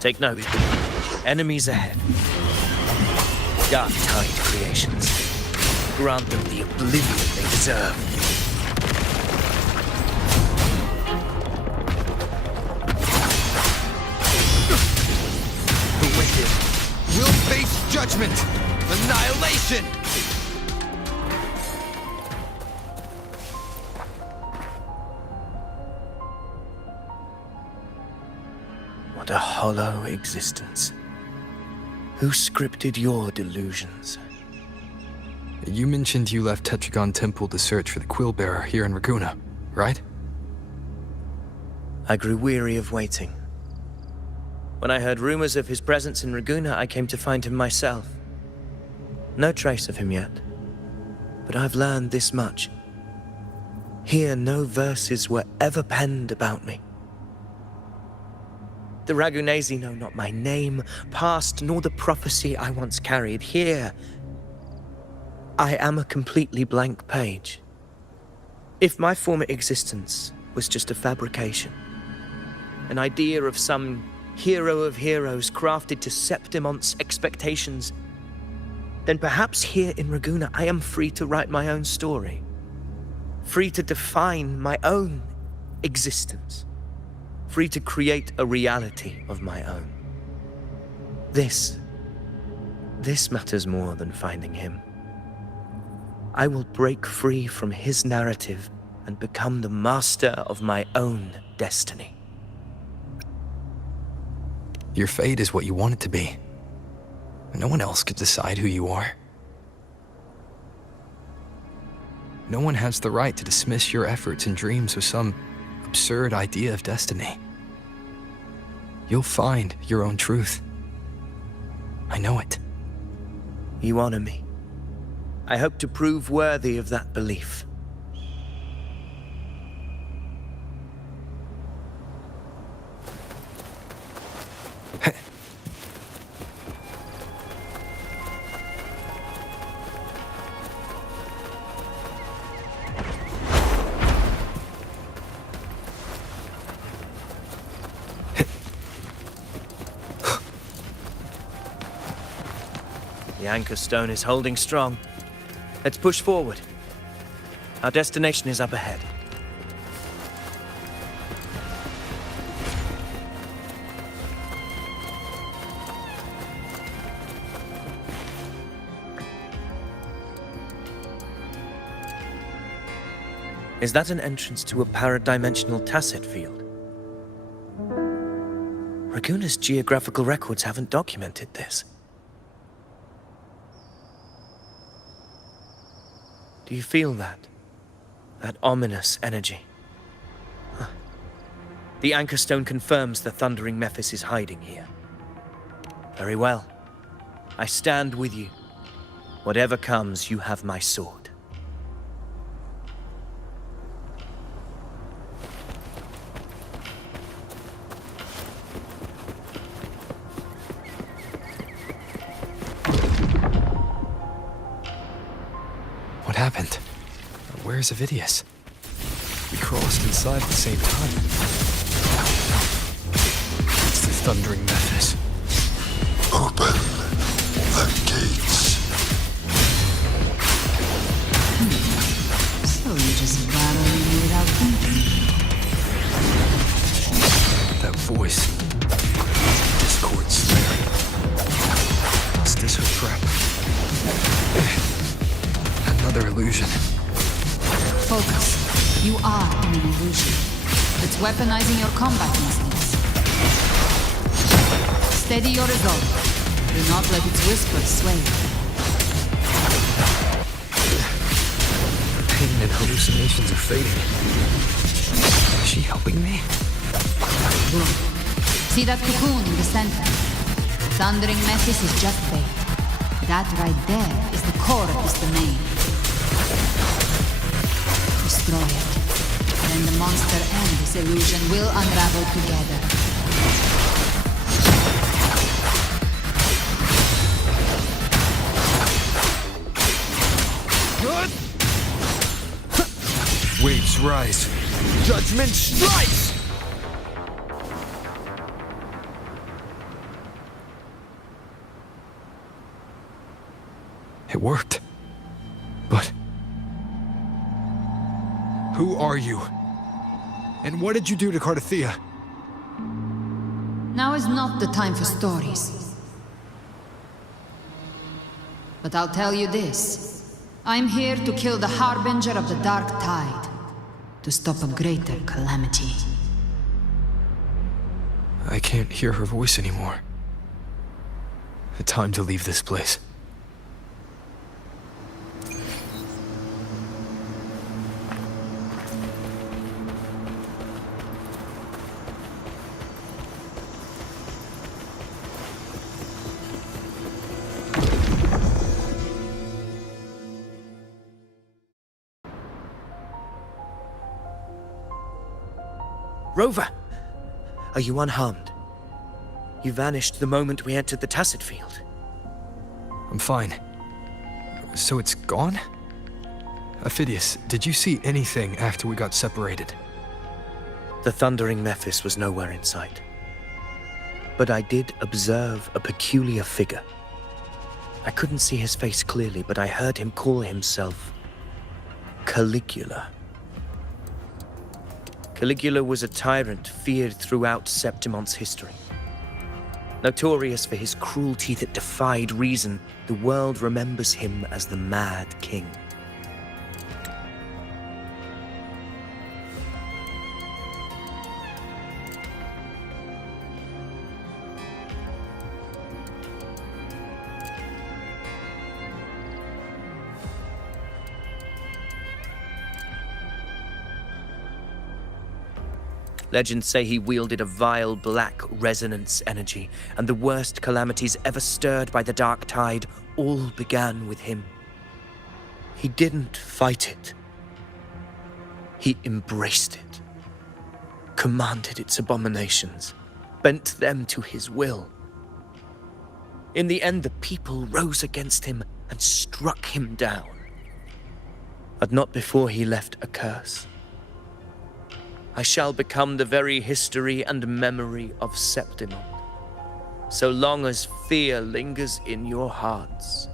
Take note. Enemies ahead. Dark-tide creations. Grant them the oblivion they deserve. The wicked will face judgment! Annihilation! What a hollow existence. Who scripted your delusions? You mentioned you left Tetragon Temple to search for the Quill Bearer here in Raguna, right? I grew weary of waiting. When I heard rumors of his presence in Raguna, I came to find him myself. No trace of him yet. But I've learned this much. Here, no verses were ever penned about me. The Ragunesi know not my name, past, nor the prophecy I once carried. Here, I am a completely blank page. If my former existence was just a fabrication, an idea of some hero of heroes crafted to Septimon's expectations, then perhaps here in Raguna I am free to write my own story, free to define my own existence. Free to create a reality of my own. This matters more than finding him. I will break free from his narrative and become the master of my own destiny. Your fate is what you want it to be. No one else could decide who you are. No one has the right to dismiss your efforts and dreams with some absurd idea of destiny. You'll find your own truth. I know it. You honor me. I hope to prove worthy of that belief. The anchor stone is holding strong. Let's push forward. Our destination is up ahead. Is that an entrance to a paradimensional tacit field? Raguna's geographical records haven't documented this. Do you feel that? That ominous energy? Huh. The anchor stone confirms the thundering Mephis is hiding here. Very well. I stand with you. Whatever comes, you have my sword. What happened? Where's Avidius? We crossed inside at the same time. It's the thundering Mephis. Open the gates. So you just battle me without thinking. That voice. Discord Slayer. Is this her trap? Another illusion. Focus. You are an illusion. It's weaponizing your combat instincts. Steady your resolve. Do not let its whispers sway you. hallucinations are fading. Is she helping me? Good. See that cocoon in the center? Thundering Mephis is just bait. That right there is the core of this domain. Destroy it. Then the monster and this illusion will unravel together. Good. Waves rise. Judgment strikes! It worked. But Who are you? And what did you do to Cardathea? Now is not the time for stories. But I'll tell you this. I'm here to kill the Harbinger of the Dark Tide. To stop a greater calamity. I can't hear her voice anymore. Time to leave this place. Rover! Are you unharmed? You vanished the moment we entered the Tacit Field. I'm fine. So it's gone? Ophidius, did you see anything after we got separated? The thundering Mephis was nowhere in sight. But I did observe a peculiar figure. I couldn't see his face clearly, but I heard him call himself Caligula. Caligula was a tyrant feared throughout Septimon's history. Notorious for his cruelty that defied reason, the world remembers him as the Mad King. Legends say he wielded a vile black resonance energy, and the worst calamities ever stirred by the Dark Tide all began with him. He didn't fight it. He embraced it, commanded its abominations, bent them to his will. In the end, the people rose against him and struck him down. But not before he left a curse. I shall become the very history and memory of Septimon, so long as fear lingers in your hearts.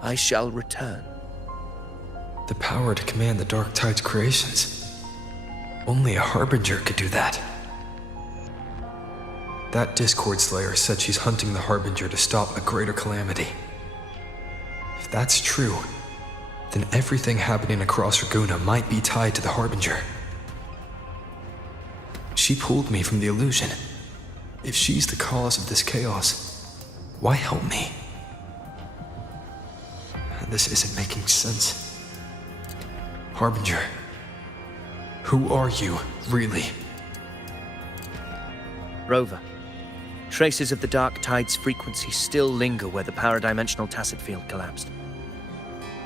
I shall return. The power to command the Dark Tide's creations. Only a Harbinger could do that. That Discord Slayer said she's hunting the Harbinger to stop a greater calamity. If that's true, then everything happening across Raguna might be tied to the Harbinger. She pulled me from the illusion. If she's the cause of this chaos, why help me? This isn't making sense. Harbinger, who are you, really? Rover, traces of the Dark Tide's frequency still linger where the paradimensional Tacit Field collapsed.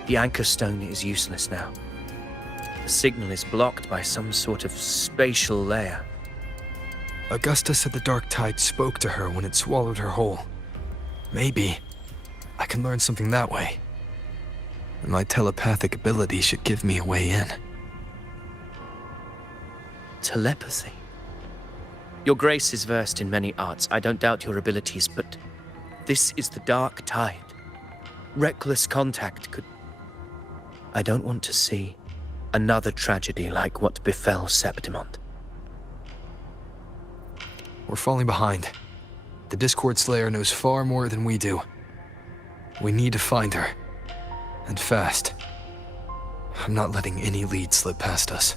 The anchor stone is useless now. The signal is blocked by some sort of spatial layer. Augusta said the Dark Tide spoke to her when it swallowed her whole. Maybe I can learn something that way. And my telepathic ability should give me a way in. Telepathy? Your Grace is versed in many arts. I don't doubt your abilities, but this is the Dark Tide. Reckless contact could... I don't want to see another tragedy like what befell Septimon. We're falling behind. The Discord Slayer knows far more than we do. We need to find her. And fast. I'm not letting any lead slip past us.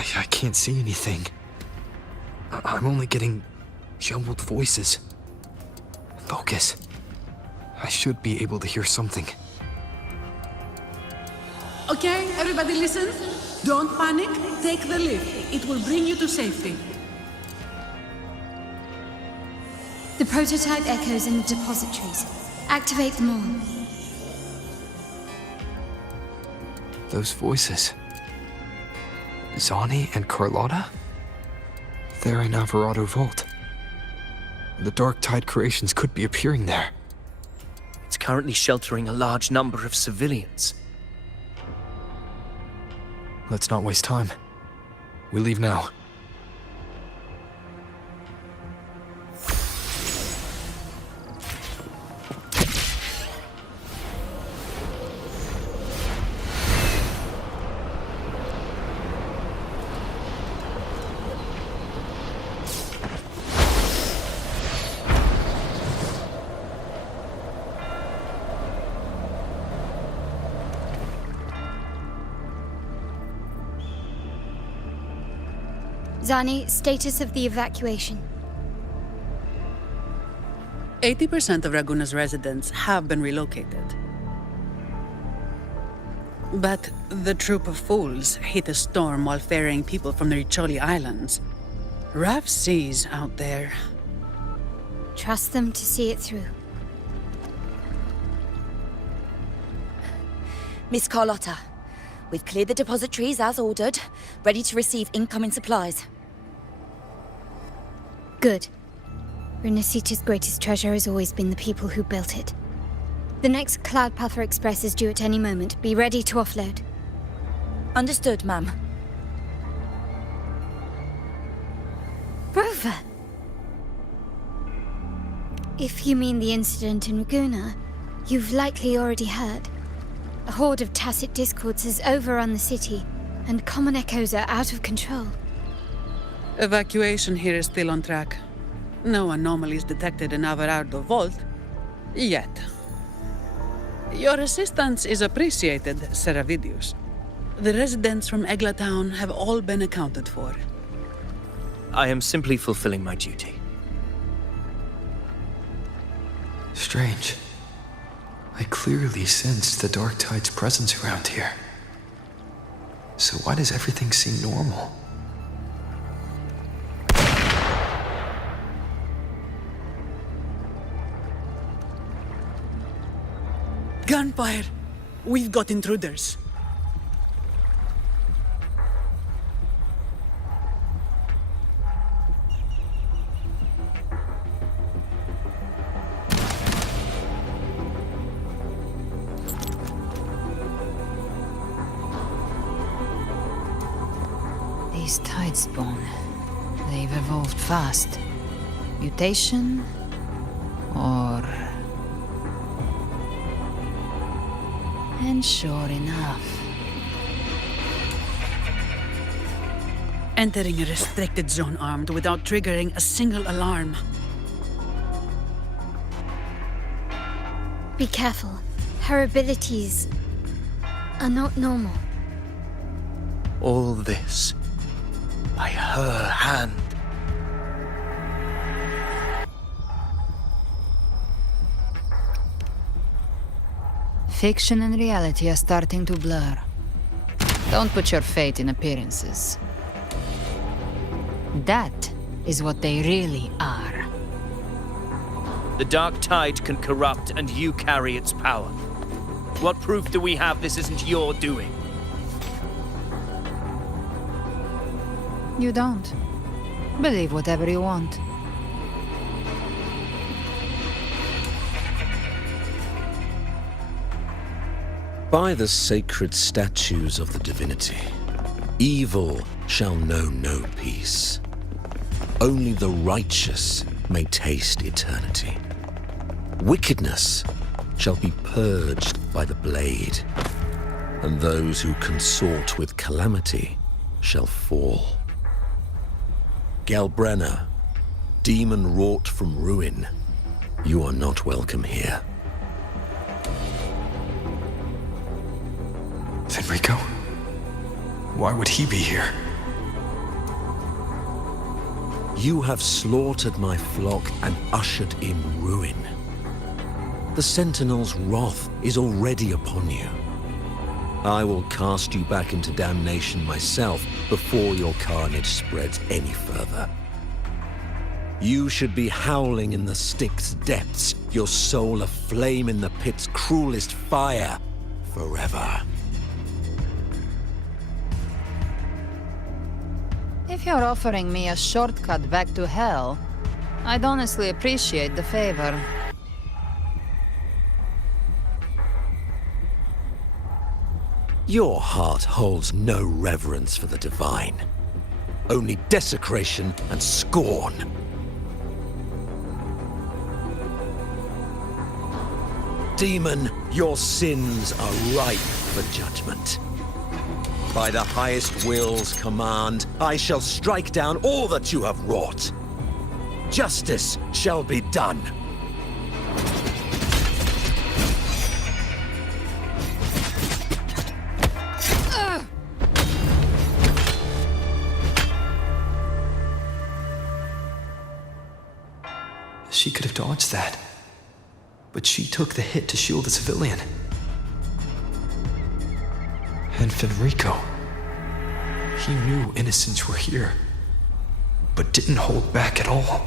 I can't see anything. I'm only getting jumbled voices. Focus. I should be able to hear something. Okay, everybody listen. Don't panic. Take the lift. It will bring you to safety. The prototype echoes in the depositories. Activate them all. Those voices. Zani and Carlotta? They're in Alvarado Vault. The Dark Tide creations could be appearing there. It's currently sheltering a large number of civilians. Let's not waste time. We leave now. Zani, status of the evacuation. 80% of Raguna's residents have been relocated. But the troop of fools hit a storm while ferrying people from the Riccioli Islands. Rough seas out there. Trust them to see it through. Miss Carlotta, we've cleared the depositories as ordered, ready to receive incoming supplies. Good. Renacita's greatest treasure has always been the people who built it. The next Cloud Puffer Express is due at any moment. Be ready to offload. Understood, ma'am. Rover! If you mean the incident in Raguna, you've likely already heard. A horde of tacit discords has overrun the city, and common echoes are out of control. Evacuation here is still on track. No anomalies detected in Alvarado Vault. Yet. Your assistance is appreciated, Seravidius. The residents from Egla Town have all been accounted for. I am simply fulfilling my duty. Strange. I clearly sensed the Dark Tide's presence around here. So why does everything seem normal? Gunfire! We've got intruders. These Tidespawn, they've evolved fast. Mutation? Or... And sure enough... Entering a restricted zone armed without triggering a single alarm. Be careful. Her abilities are not normal. All this by her hand. Fiction and reality are starting to blur. Don't put your faith in appearances. That is what they really are. The Dark Tide can corrupt, and you carry its power. What proof do we have this isn't your doing? You don't. Believe whatever you want. By the sacred statues of the divinity, evil shall know no peace. Only the righteous may taste eternity. Wickedness shall be purged by the blade, and those who consort with calamity shall fall. Galbrenna, demon wrought from ruin, you are not welcome here. Fenrico? Why would he be here? You have slaughtered my flock and ushered in ruin. The Sentinel's wrath is already upon you. I will cast you back into damnation myself before your carnage spreads any further. You should be howling in the Styx's depths, your soul aflame in the pit's cruelest fire, forever. If you're offering me a shortcut back to hell, I'd honestly appreciate the favor. Your heart holds no reverence for the divine, only desecration and scorn. Demon, your sins are ripe for judgment. By the highest will's command, I shall strike down all that you have wrought. Justice shall be done. She could have dodged that. But she took the hit to shield the civilian. And Fenrico. He knew innocents were here, but didn't hold back at all.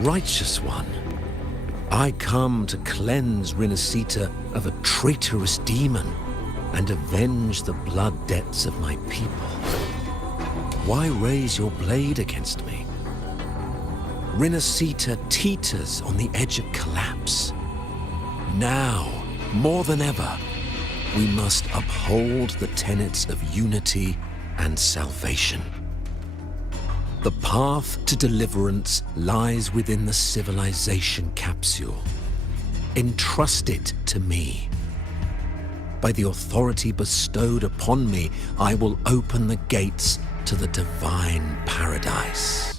Righteous one, I come to cleanse Rinascita of a traitorous demon and avenge the blood debts of my people. Why raise your blade against me? Rinascita teeters on the edge of collapse. Now, more than ever, we must uphold the tenets of unity and salvation. The path to deliverance lies within the civilization capsule. Entrust it to me. By the authority bestowed upon me, I will open the gates to the divine paradise.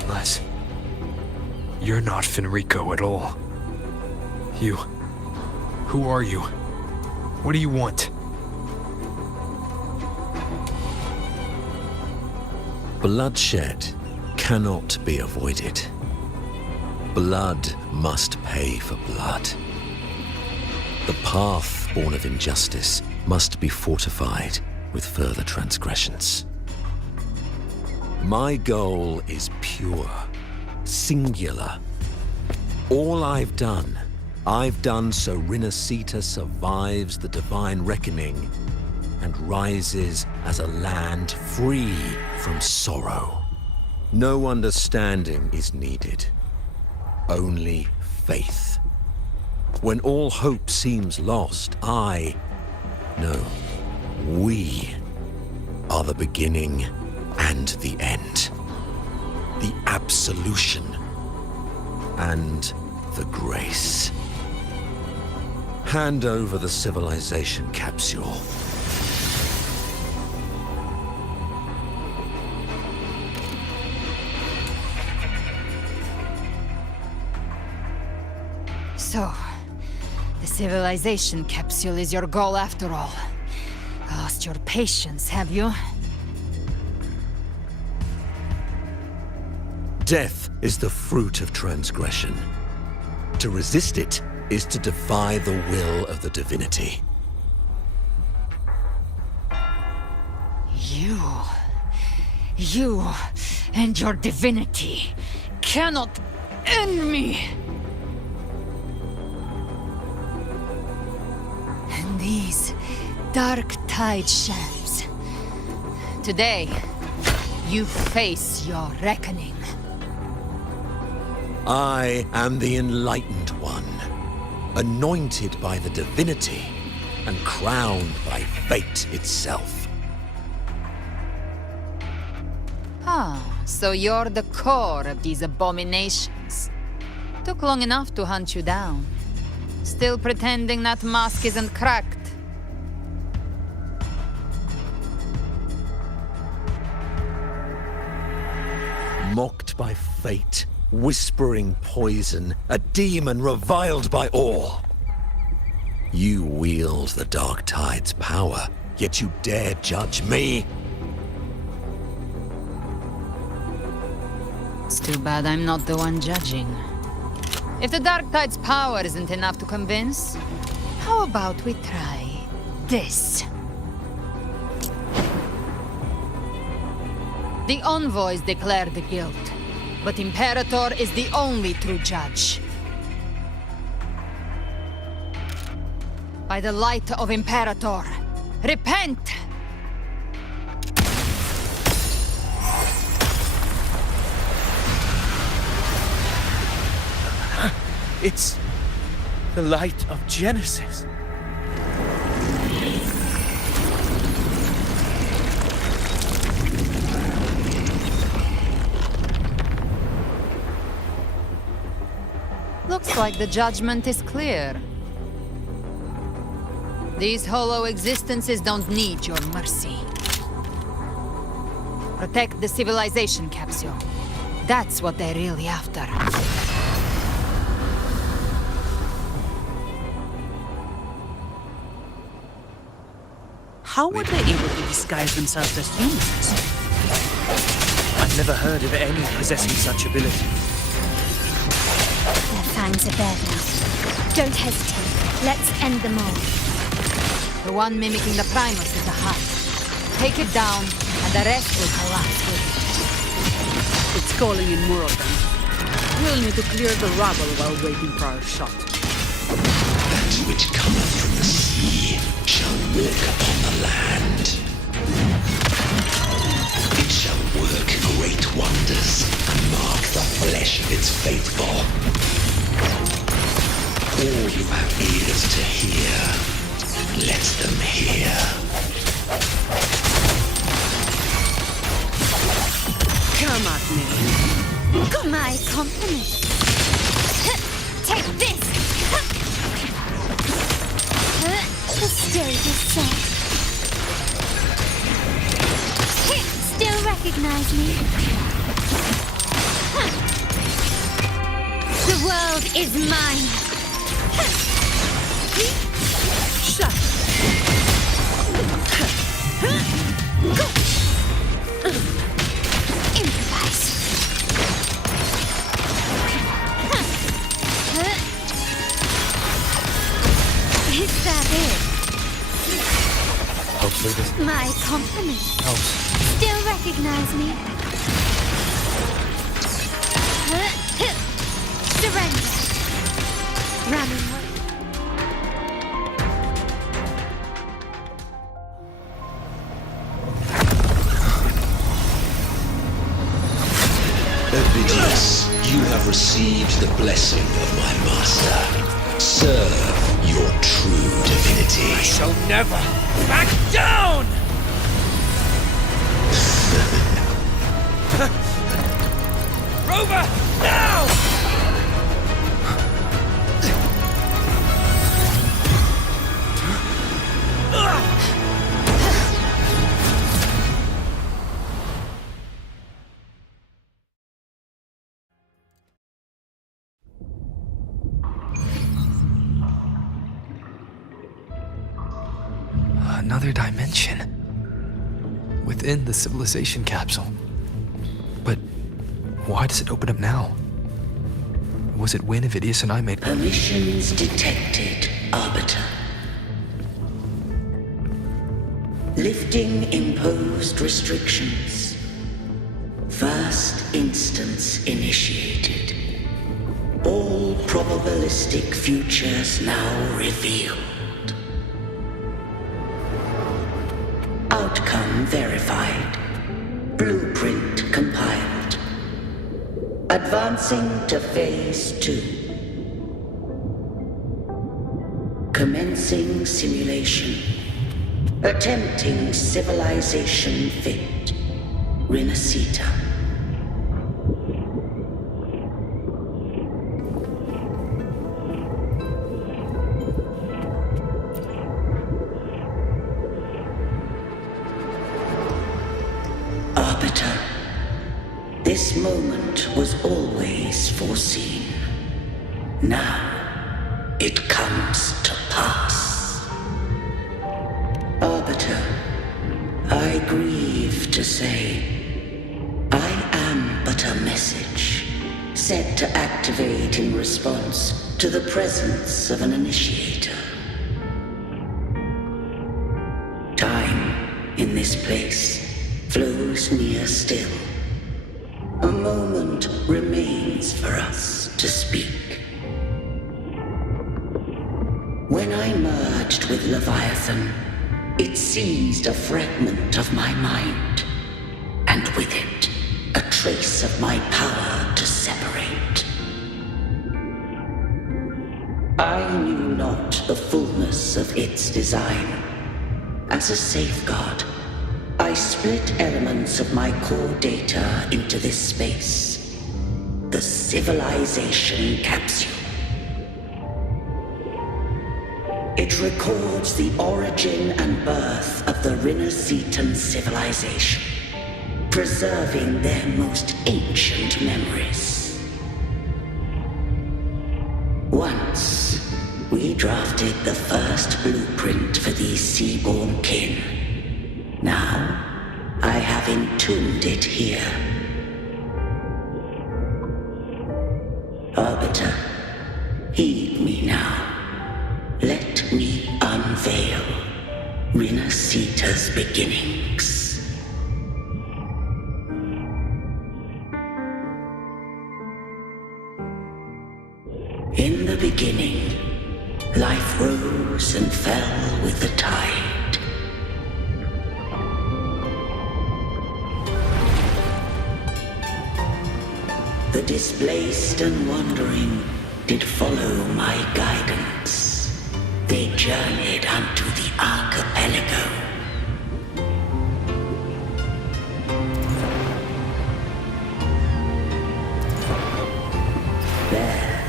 Unless you're not Fenrico at all. Who are you? What do you want? Bloodshed cannot be avoided. Blood must pay for blood. The path born of injustice must be fortified with further transgressions. My goal is pure, singular. All I've done so Rinascita survives the divine reckoning and rises as a land free from sorrow. No understanding is needed, only faith. When all hope seems lost, we are the beginning and the end. The absolution and the grace. Hand over the civilization capsule. So, the civilization capsule is your goal after all. Lost your patience, have you? Death is the fruit of transgression. To resist it is to defy the will of the divinity. You and your divinity cannot end me! And these dark tide shams. Today, you face your reckoning. I am the enlightened one, anointed by the divinity and crowned by fate itself. So you're the core of these abominations. Took long enough to hunt you down. Still pretending that mask isn't cracked. mocked by fate, whispering poison, a demon reviled by all. You wield the Dark Tide's power, yet you dare judge me? It's too bad I'm not the one judging. If the Dark Tide's power isn't enough to convince, how about we try this? The envoys declare the guilt, but Imperator is the only true judge. By the light of Imperator, repent! It's the light of Genesis. Looks like the judgment is clear. These hollow existences don't need your mercy. Protect the civilization capsule. That's what they're really after. How were they able to disguise themselves as humans? I've never heard of any possessing such ability. Their fangs are bared now. Don't hesitate. Let's end them all. The one mimicking the Primus is the Hive. Take it down, and the rest will collapse with it. It's calling in more of them. We'll need to clear the rubble while waiting for our shot. That which cometh from the sea shall walk upon the land. It shall work great wonders and mark the flesh of its faithful. All who have ears to hear, let them hear. Come at me. Got my compliment. Take this! The stage is set. Still recognize me? The world is mine. Shut. Improvise. Is that it? Hopefully this My compliment. helps. Still recognize me? Surrender. Running away. Ovidius, you have received the blessing of my master. Serve your true divinity. I shall never back down! Rover, now! Another dimension. Within the civilization capsule. But why does it open up now? Was it when Ovidius and I made... Permissions detected, Arbiter. Lifting imposed restrictions. First instance initiated. All probabilistic futures now revealed. Outcome verified. Blueprint compiled. Advancing to Phase 2. Commencing simulation. Attempting civilization fit. Renacita. This moment was always foreseen. Now, it comes to pass. Arbiter, I grieve to say, I am but a message, set to activate in response to the presence of an initiator. Time in this place flows near still. A moment remains for us to speak. When I merged with Leviathan, it seized a fragment of my mind, and with it, a trace of my power to separate. I knew not the fullness of its design. As a safeguard, I split elements of my core data into this space, the civilization capsule. It records the origin and birth of the Renacetan civilization, preserving their most ancient memories. Once, we drafted the first blueprint for these seaborn kin. Now, I have entombed it here. Arbiter, heed me now. Let me unveil Renacita's beginnings. In the beginning, life rose and fell with the tide. The displaced and wandering did follow my guidance. They journeyed unto the archipelago. There,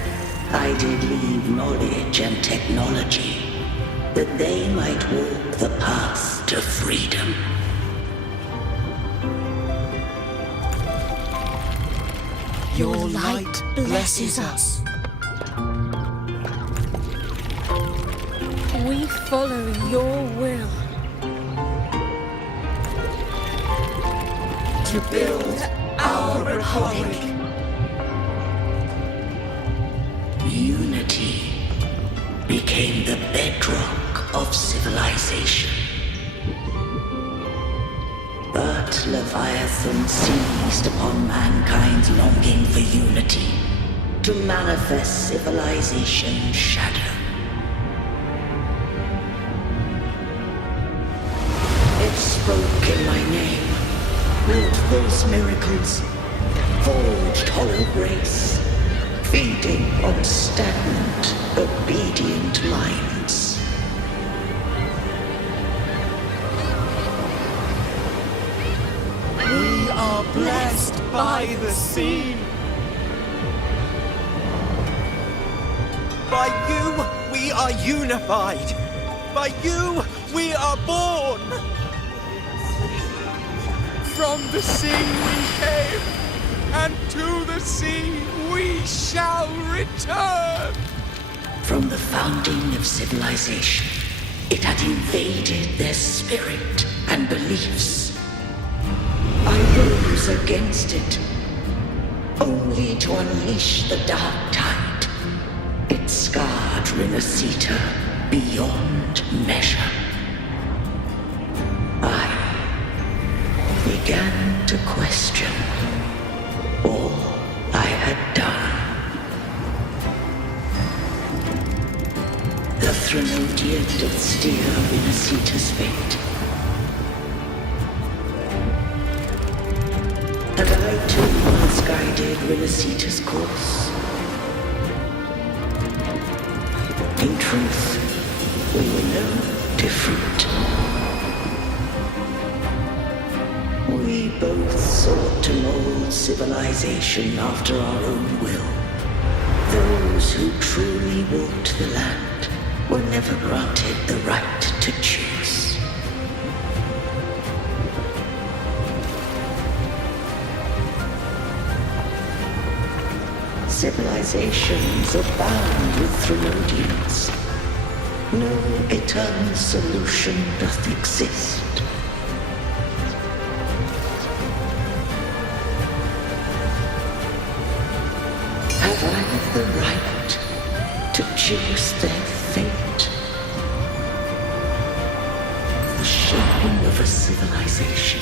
I did leave knowledge and technology, that they might walk the path to freedom. Your light blesses us. We follow your will. To build our republic. Unity became the bedrock of civilization. But Leviathan seized upon mankind's longing for unity to manifest civilization's shadow. It spoke in my name, wrought those miracles, forged hollow grace, feeding on stagnant, obedient minds. We are blessed by the sea. By you, we are unified. By you, we are born. From the sea we came, and to the sea we shall return. From the founding of civilization, it had invaded their spirit and beliefs. I rose against it, only to unleash the dark tide. It scarred Renacita beyond measure. I began to question all I had done. The Threnodian did steer Renacita's fate. And I too once guided Renacita's course. In truth, we were no different. We both sought to mold civilization after our own will. Those who truly walked the land were never granted the right to choose. civilizations abound with Thromodians. No eternal solution doth exist. Have I the right to choose their fate? The shaping of a civilization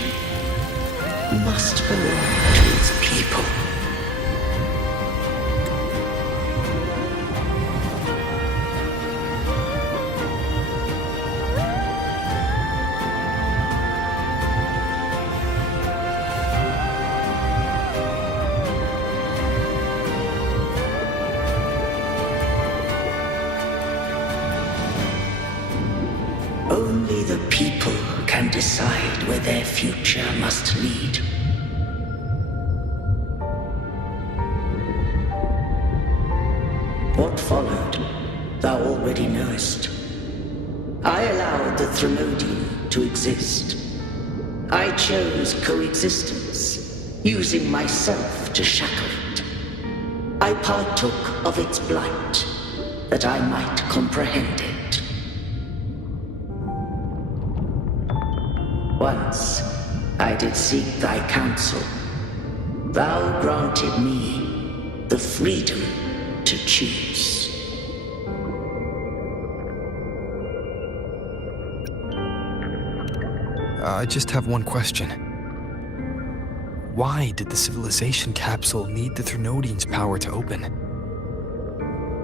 must belong to its people. Only the people can decide where their future must lead. What followed, thou already knowest. I allowed the Thromodian to exist. I chose coexistence, using myself to shackle it. I partook of its blight, that I might comprehend it. Once I did seek thy counsel. Thou granted me the freedom to choose. I just have one question. Why did the civilization capsule need the Thromodian's power to open?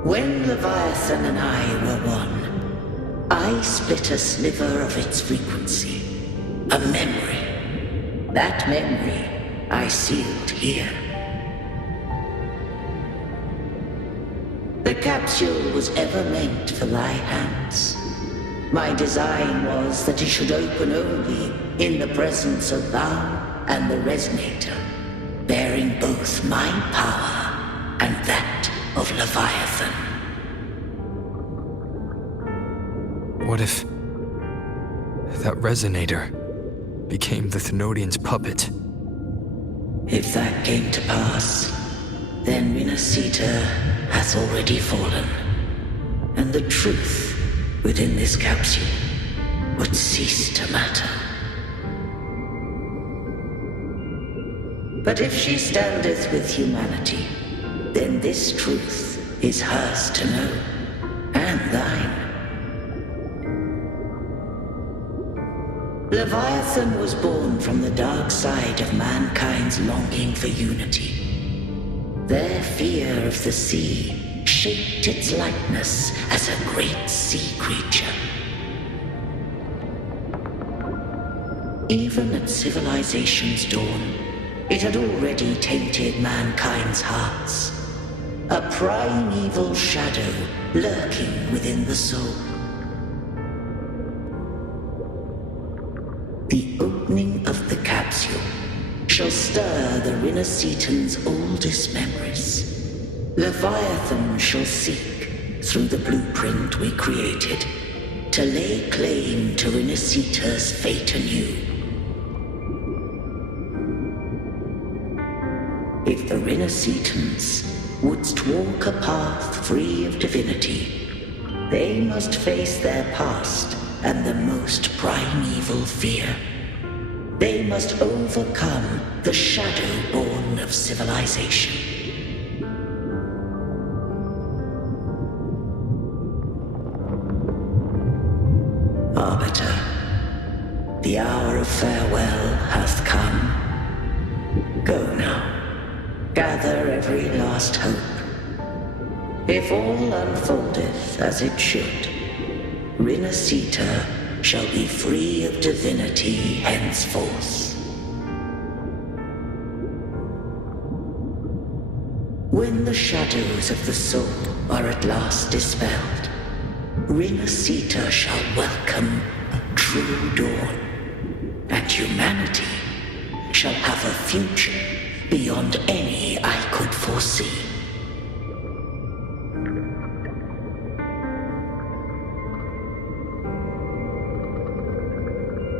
When Leviathan and I were one, I split a sliver of its frequency. A memory. That memory I sealed here. The capsule was ever meant for thy hands. My design was that it should open only in the presence of thou and the resonator, bearing both my power and that of Leviathan. What if that resonator became the Thromodian's puppet? If that came to pass, then Minasita hath already fallen, and the truth within this capsule would cease to matter. But if she standeth with humanity, then this truth is hers to know, and thine. Leviathan was born from the dark side of mankind's longing for unity. Their fear of the sea shaped its likeness as a great sea creature. Even at civilization's dawn, it had already tainted mankind's hearts. A primeval shadow lurking within the soul. The opening of the capsule shall stir the Rinascitan's oldest memories. Leviathan shall seek, through the blueprint we created, to lay claim to Rinascita's fate anew. If the Rinascitans wouldst walk a path free of divinity, they must face their past and the most primeval fear. They must overcome the shadow born of civilization. Arbiter, the hour of farewell hath come. Go now, gather every last hope. If all unfoldeth as it should, Rinascita shall be free of divinity henceforth. When the shadows of the soul are at last dispelled, Rinascita shall welcome a true dawn, and humanity shall have a future beyond any I could foresee.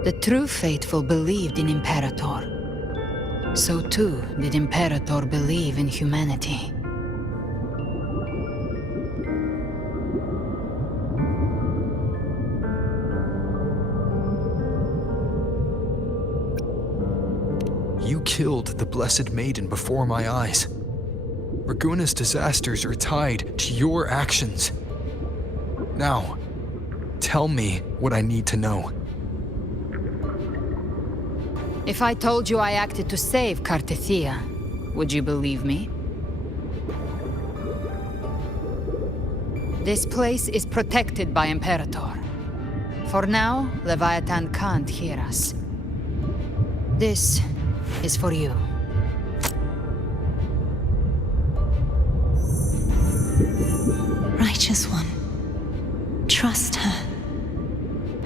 The true faithful believed in Imperator. So too did Imperator believe in humanity. You killed the Blessed Maiden before my eyes. Raguna's disasters are tied to your actions. Now, tell me what I need to know. If I told you I acted to save Cartethia, would you believe me? This place is protected by Imperator. For now, Leviathan can't hear us. This is for you. Righteous One, trust her,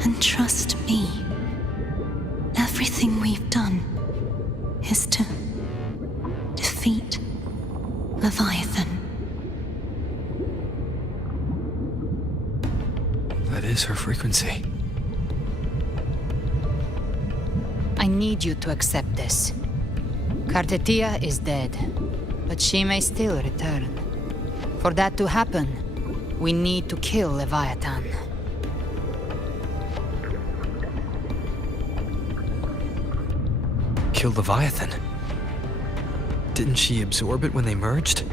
and trust me. Everything we've done is to defeat Leviathan. That is her frequency. I need you to accept this. Cartethia is dead, but she may still return. For that to happen, we need to kill Leviathan. Kill Leviathan? Didn't she absorb it when they merged?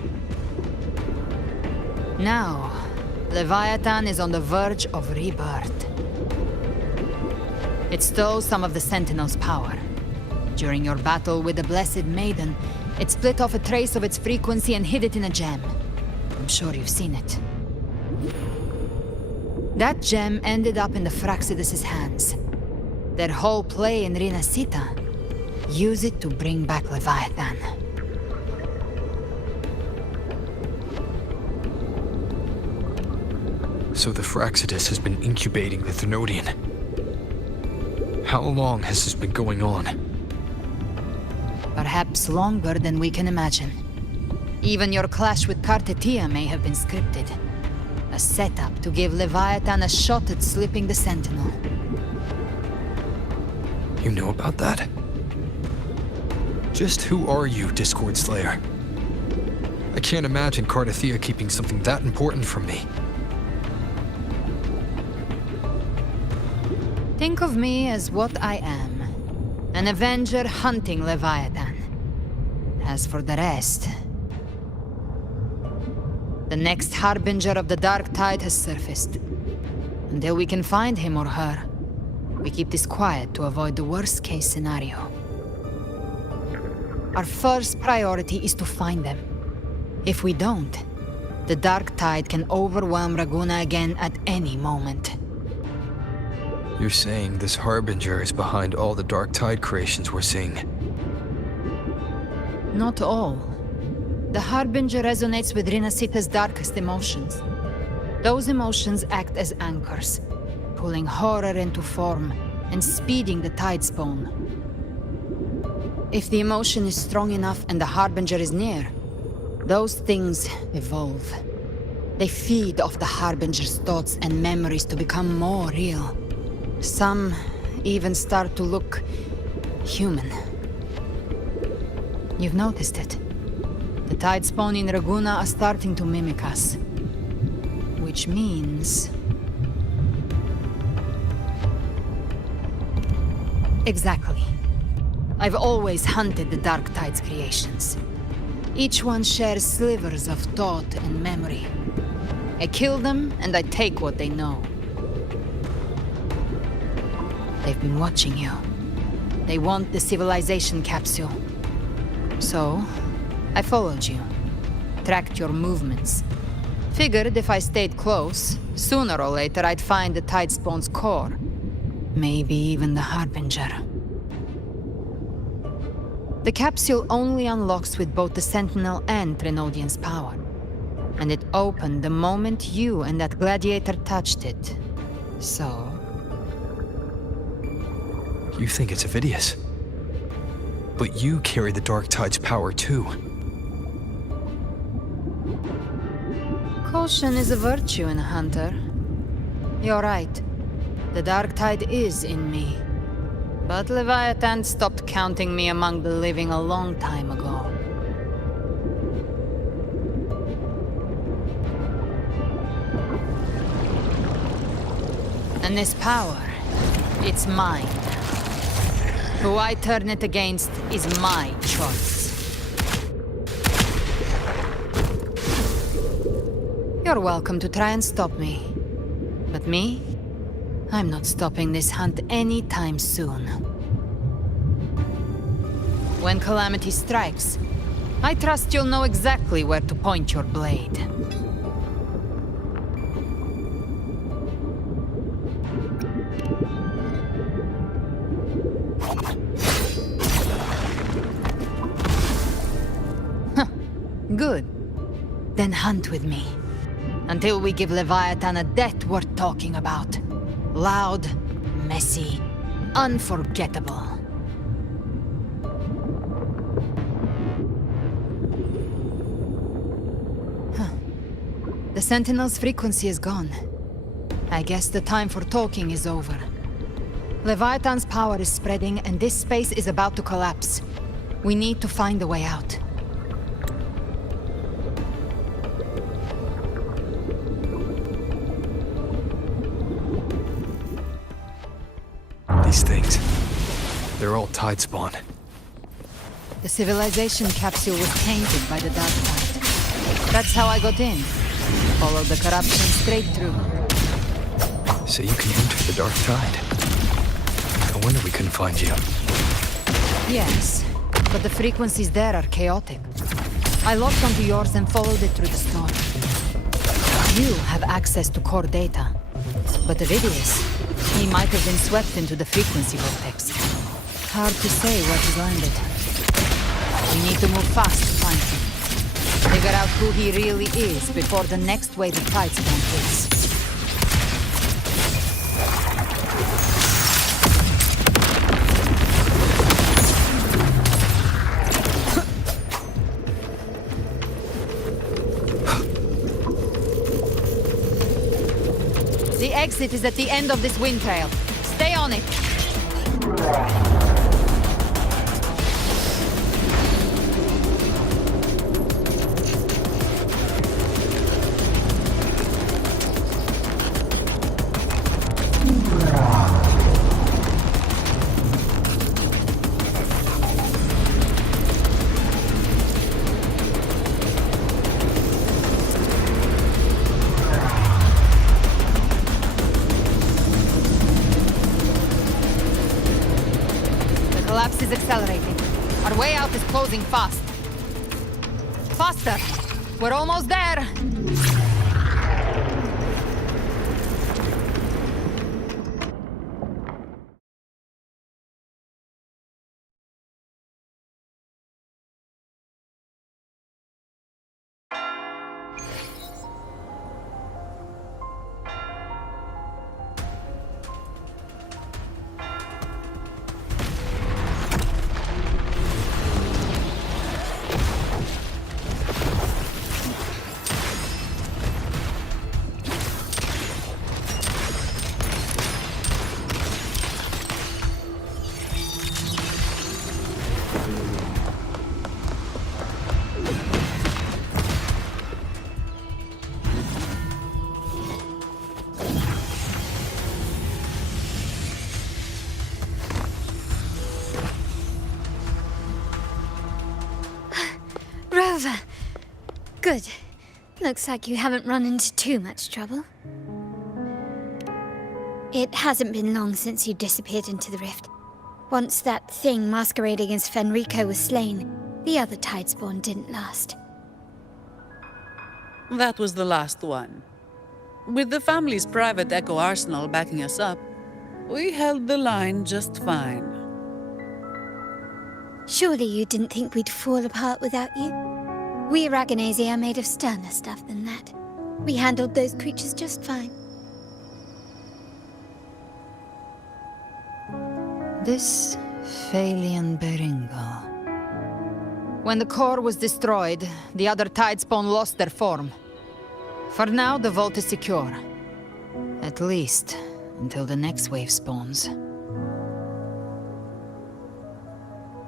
Now, Leviathan is on the verge of rebirth. It stole some of the Sentinel's power. During your battle with the Blessed Maiden, it split off a trace of its frequency and hid it in a gem. I'm sure you've seen it. That gem ended up in the Fractsidus' hands. Their whole play in Rinasita, use it to bring back Leviathan. So the Fractsidus has been incubating the Thenodian. How long has this been going on? Perhaps longer than we can imagine. Even your clash with Cartethia may have been scripted. A setup to give Leviathan a shot at slipping the Sentinel. You know about that? Just who are you, Discord Slayer? I can't imagine Cartethia keeping something that important from me. Think of me as what I am. An Avenger hunting Leviathan. As for the rest... The next Harbinger of the Dark Tide has surfaced. Until we can find him or her, we keep this quiet to avoid the worst-case scenario. Our first priority is to find them. If we don't, the Dark Tide can overwhelm Raguna again at any moment. You're saying this Harbinger is behind all the Dark Tide creations we're seeing? Not all. The Harbinger resonates with Rinasita's darkest emotions. Those emotions act as anchors, pulling horror into form and speeding the tide spawn. If the emotion is strong enough and the Harbinger is near, those things evolve. They feed off the Harbinger's thoughts and memories to become more real. Some even start to look human. You've noticed it. The tide spawn in Raguna are starting to mimic us. Which means... Exactly. I've always hunted the Dark Tide's creations. Each one shares slivers of thought and memory. I kill them, and I take what they know. They've been watching you. They want the civilization capsule. So, I followed you. Tracked your movements. Figured if I stayed close, sooner or later I'd find the tide spawn's core. Maybe even the Harbinger. The capsule only unlocks with both the Sentinel and Thenodian's power. And it opened the moment you and that gladiator touched it. So... You think it's Avidius. But you carry the Dark Tide's power too. Caution is a virtue in a hunter. You're right. The Dark Tide is in me. But Leviathan stopped counting me among the living a long time ago. And this power, it's mine. Who I turn it against is my choice. You're welcome to try and stop me. But me? I'm not stopping this hunt anytime soon. When calamity strikes, I trust you'll know exactly where to point your blade. Good. Then hunt with me. Until we give Leviathan a death worth talking about. Loud, messy, unforgettable. The Sentinel's frequency is gone. I guess the time for talking is over. Leviathan's power is spreading, and this space is about to collapse. We need to find a way out. These things, they're all tide spawn. The civilization capsule was tainted by the dark tide. That's how I got in. Followed the corruption straight through. So you can enter the dark tide. No wonder we couldn't find you. Yes, but the frequencies there are chaotic. I locked onto yours and followed it through the storm. You have access to core data. But Avidius, he might have been swept into the frequency vortex. Hard to say where he's landed. We need to move fast to find him. Figure out who he really is before the next wave of tide spawn hits. The exit is at the end of this wind trail. Stay on it. Collapse is accelerating. Our way out is closing fast. Faster! We're almost there! Rover! Good. Looks like you haven't run into too much trouble. It hasn't been long since you disappeared into the rift. Once that thing masquerading as Fenrico was slain, the other tidespawn didn't last. That was the last one. With the family's private echo arsenal backing us up, we held the line just fine. Surely you didn't think we'd fall apart without you? We Aragonese are made of sterner stuff than that. We handled those creatures just fine. This Phalian Beringo. When the core was destroyed, the other tidespawn lost their form. For now, the vault is secure. At least, until the next wave spawns.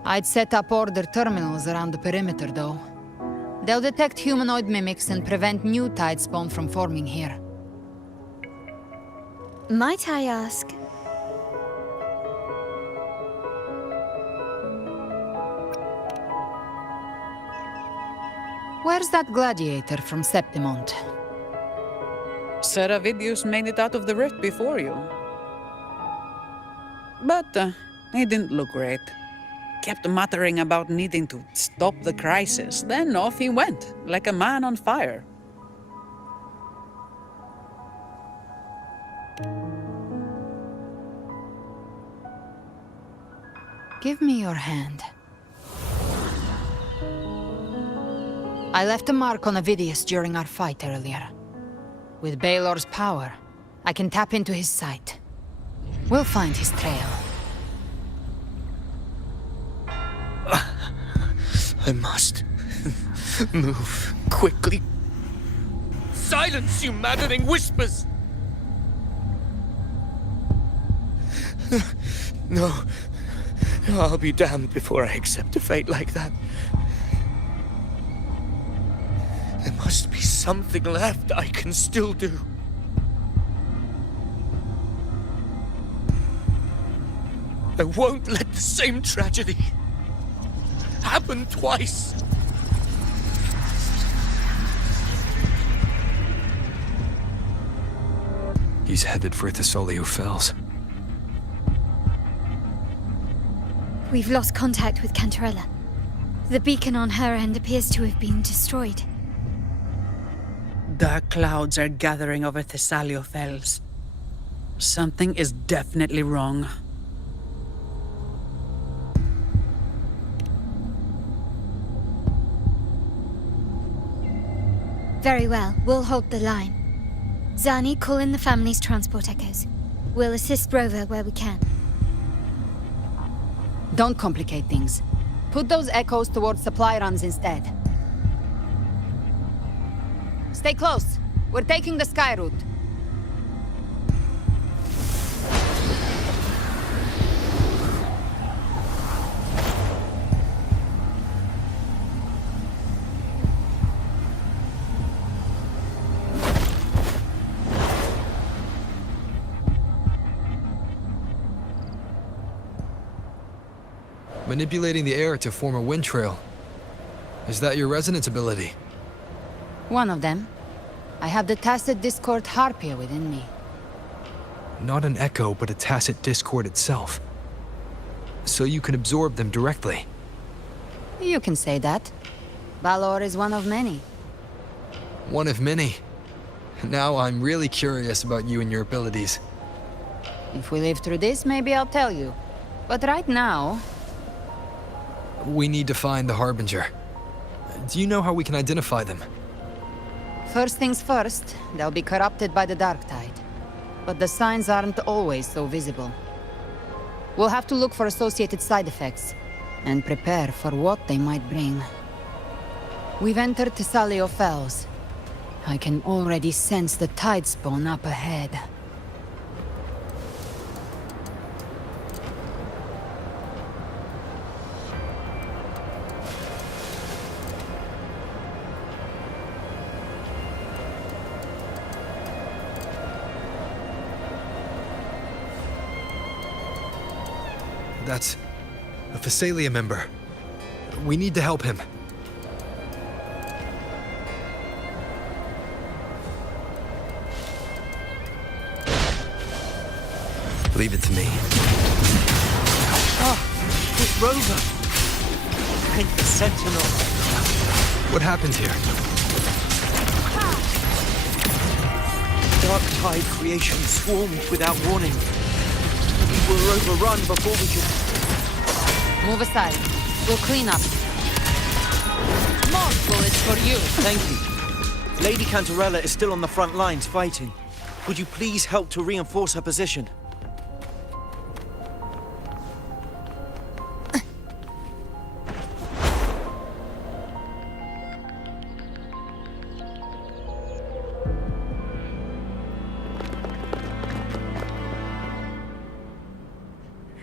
I'd set up order terminals around the perimeter, though. They'll detect humanoid mimics and prevent new tidespawn from forming here. Might I ask? Where's that gladiator from Septimont? Seravidius made it out of the rift before you. But he didn't look great. Kept muttering about needing to stop the crisis. Then off he went, like a man on fire. Give me your hand. I left a mark on Avidius during our fight earlier. With Baelor's power, I can tap into his sight. We'll find his trail. I must move quickly. Silence, you maddening whispers! No, I'll be damned before I accept a fate like that. There must be something left I can still do. I won't let the same tragedy happen twice. He's headed for Thessalio Fells. We've lost contact with Cantarella. The beacon on her end appears to have been destroyed. Dark clouds are gathering over Thessalio Fells. Something is definitely wrong. Very well, we'll hold the line. Zani, call in the family's transport echoes. We'll assist Rover where we can. Don't complicate things. Put those echoes towards supply runs instead. Stay close. We're taking the sky route. Manipulating the air to form a wind trail. Is that your resonance ability? One of them. I have the tacit discord harpia within me. Not an echo, but a tacit discord itself. So you can absorb them directly. You can say that. Balor is one of many. One of many. Now I'm really curious about you and your abilities. If we live through this, maybe I'll tell you. But right now... We need to find the Harbinger. Do you know how we can identify them? First things first, they'll be corrupted by the dark tide. But the signs aren't always so visible. We'll have to look for associated side effects, and prepare for what they might bring. We've entered Thessalio Fells. I can already sense the tide spawn up ahead. That's a Thessalia member. We need to help him. Leave it to me. Ah, it's Rover. Thank the Sentinel. What happened here? Dark tide creation swarmed without warning. We were overrun before we could... Move aside. We'll clean up. More bullets for you. Thank you. Lady Cantarella is still on the front lines fighting. Would you please help to reinforce her position?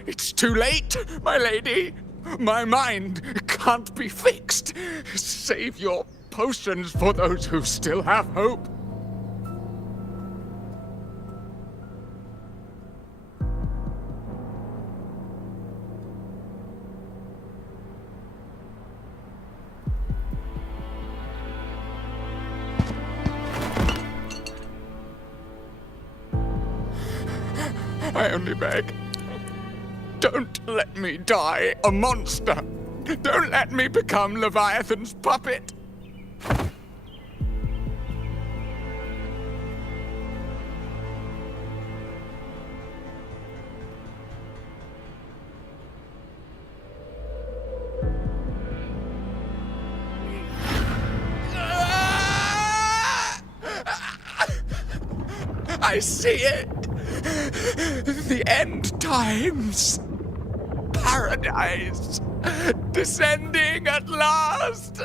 It's too late, my lady. My mind can't be fixed. Save your potions for those who still have hope. I only beg. Don't let me die a monster. Don't let me become Leviathan's puppet. I see it! The end times! Paradise! Descending at last!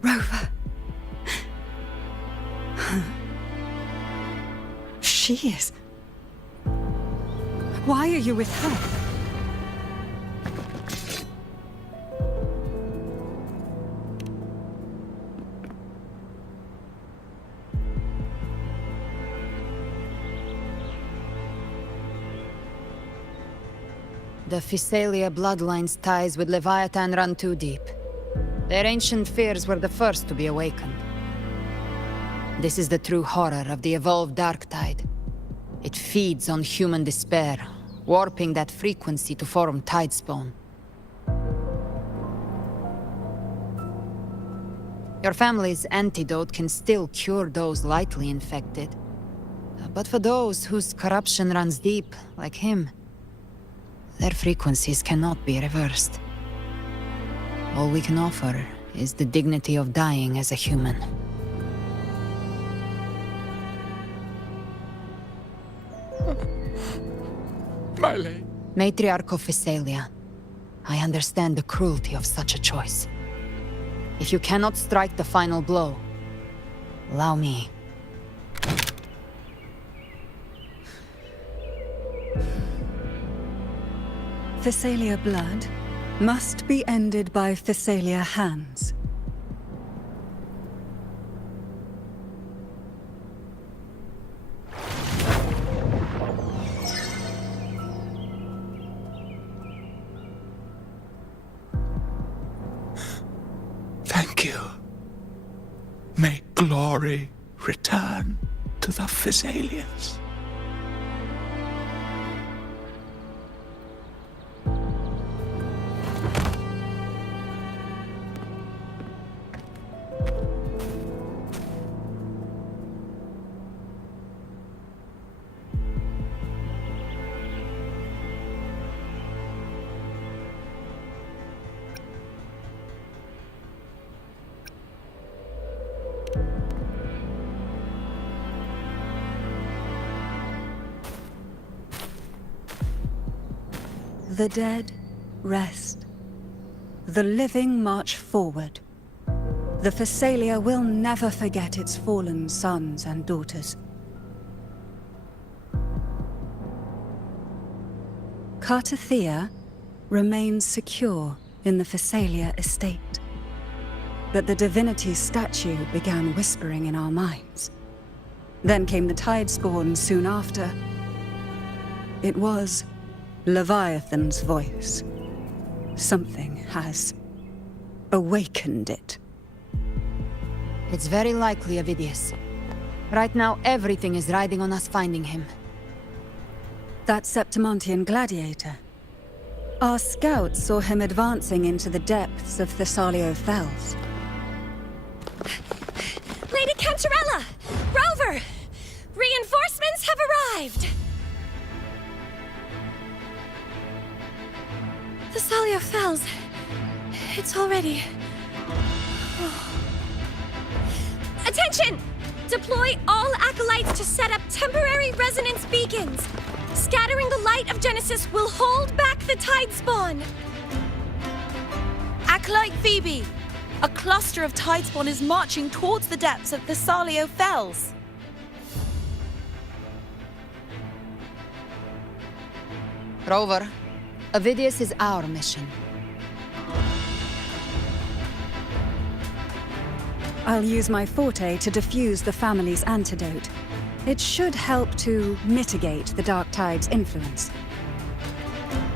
Rover. She is. Why are you with her? The Physalia bloodline's ties with Leviathan run too deep. Their ancient fears were the first to be awakened. This is the true horror of the evolved Dark Tide. It feeds on human despair, warping that frequency to form Tidespawn. Your family's antidote can still cure those lightly infected. But for those whose corruption runs deep, like him, their frequencies cannot be reversed. All we can offer is the dignity of dying as a human. My lady. Matriarch of Physalia, I understand the cruelty of such a choice. If you cannot strike the final blow, allow me. Physalia blood must be ended by Physalia hands. Thank you. May glory return to the Physalians. The dead rest. The living march forward. The Physalia will never forget its fallen sons and daughters. Cartathea remains secure in the Physalia estate. But the divinity's statue began whispering in our minds. Then came the Tidespawn soon after. It was Leviathan's voice. Something has awakened it. It's very likely Avidius. Right now, everything is riding on us finding him. That Septimontian gladiator. Our scouts saw him advancing into the depths of Thessalio Fells. Lady Cantarella! Rover! Reinforcements have arrived! Thessalio Fells. It's already... Attention! Deploy all acolytes to set up temporary resonance beacons. Scattering the light of Genesis will hold back the Tidespawn. Acolyte Phoebe, a cluster of Tidespawn is marching towards the depths of Thessalio Fells. Rover, Avidius is our mission. I'll use my forte to defuse the family's antidote. It should help to mitigate the Dark Tide's influence.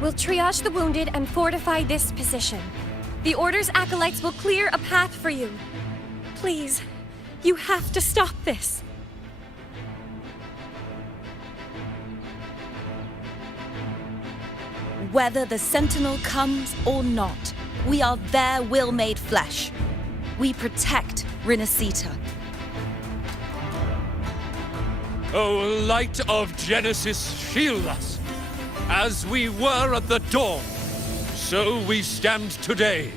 We'll triage the wounded and fortify this position. The Order's acolytes will clear a path for you. Please, you have to stop this. Whether the Sentinel comes or not, we are their will made flesh. We protect Rinasita. O light of Genesis, shield us! As we were at the dawn, so we stand today,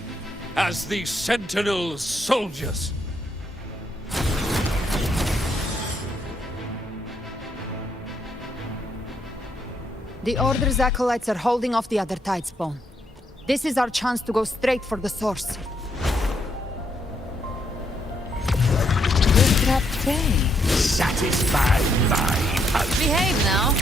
as the Sentinel's soldiers. The Order's acolytes are holding off the other Tidespawn. This is our chance to go straight for the source. With that thing. Satisfied my punch. Behave now.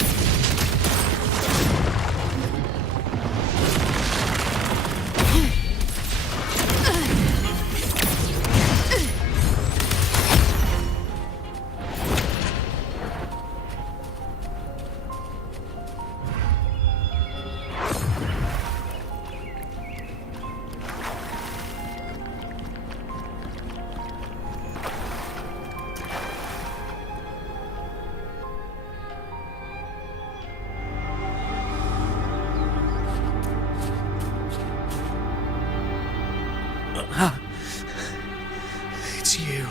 It's you.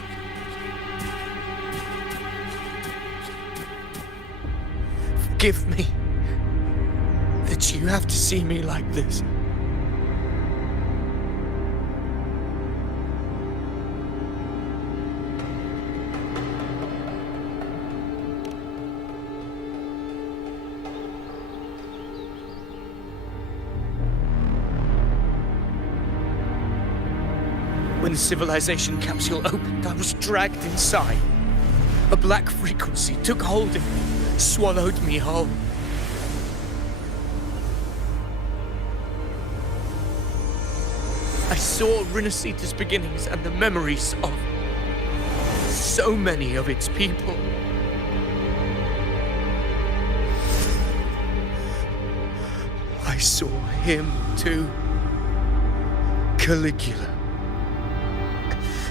Forgive me that you have to see me like this. When the civilization capsule opened, I was dragged inside. A black frequency took hold of me, swallowed me whole. I saw Rinasita's beginnings and the memories of so many of its people. I saw him too. Caligula.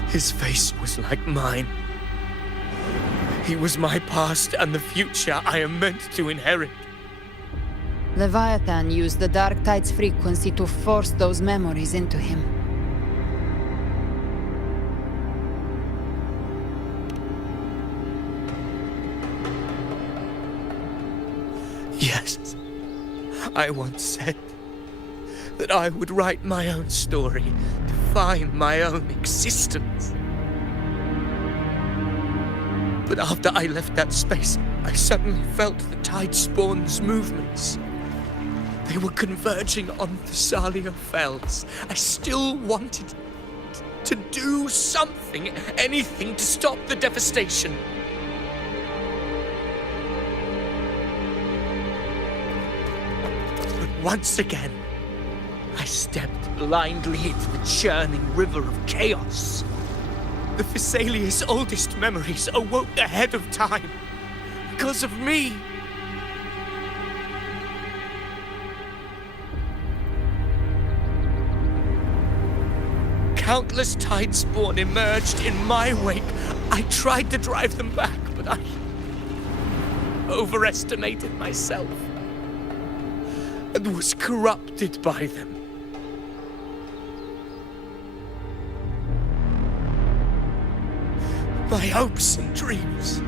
His face was like mine. He was my past and the future I am meant to inherit. Leviathan used the Dark Tide's frequency to force those memories into him. Yes, I once said that I would write my own story, define my own existence. But after I left that space, I suddenly felt the Tidespawn's movements. They were converging on Thessalia Fells. I still wanted to do something, anything to stop the devastation. But once again, I stepped blindly into the churning river of chaos. The Thessalia's oldest memories awoke ahead of time because of me. Countless Tidespawn emerged in my wake. I tried to drive them back, but I overestimated myself and was corrupted by them. My hopes and dreams.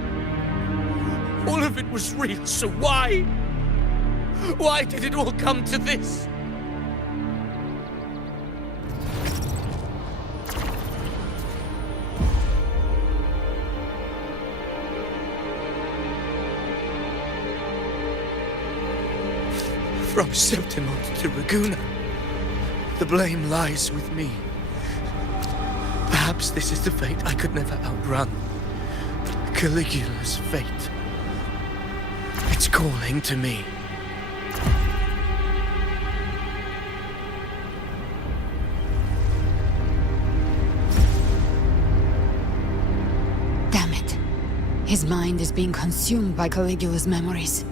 All of it was real, so why? Why did it all come to this? From Septimont to Bygone, the blame lies with me. Perhaps this is the fate I could never outrun. Caligula's fate. It's calling to me. Damn it. His mind is being consumed by Caligula's memories.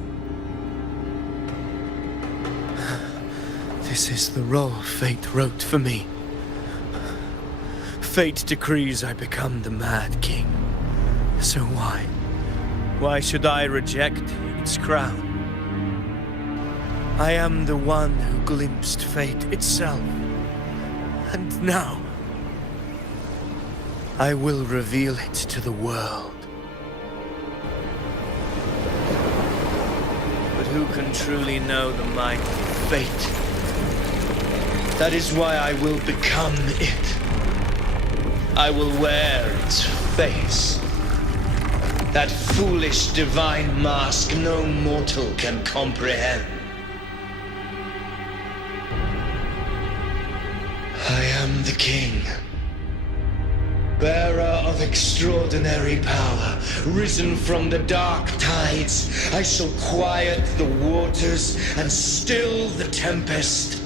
This is the role fate wrote for me. Fate decrees I become the Mad King. So why? Why should I reject its crown? I am the one who glimpsed fate itself. And now, I will reveal it to the world. But who can truly know the might of fate? That is why I will become it. I will wear its face. That foolish divine mask no mortal can comprehend. I am the king, bearer of extraordinary power, risen from the dark tides. I shall quiet the waters and still the tempest.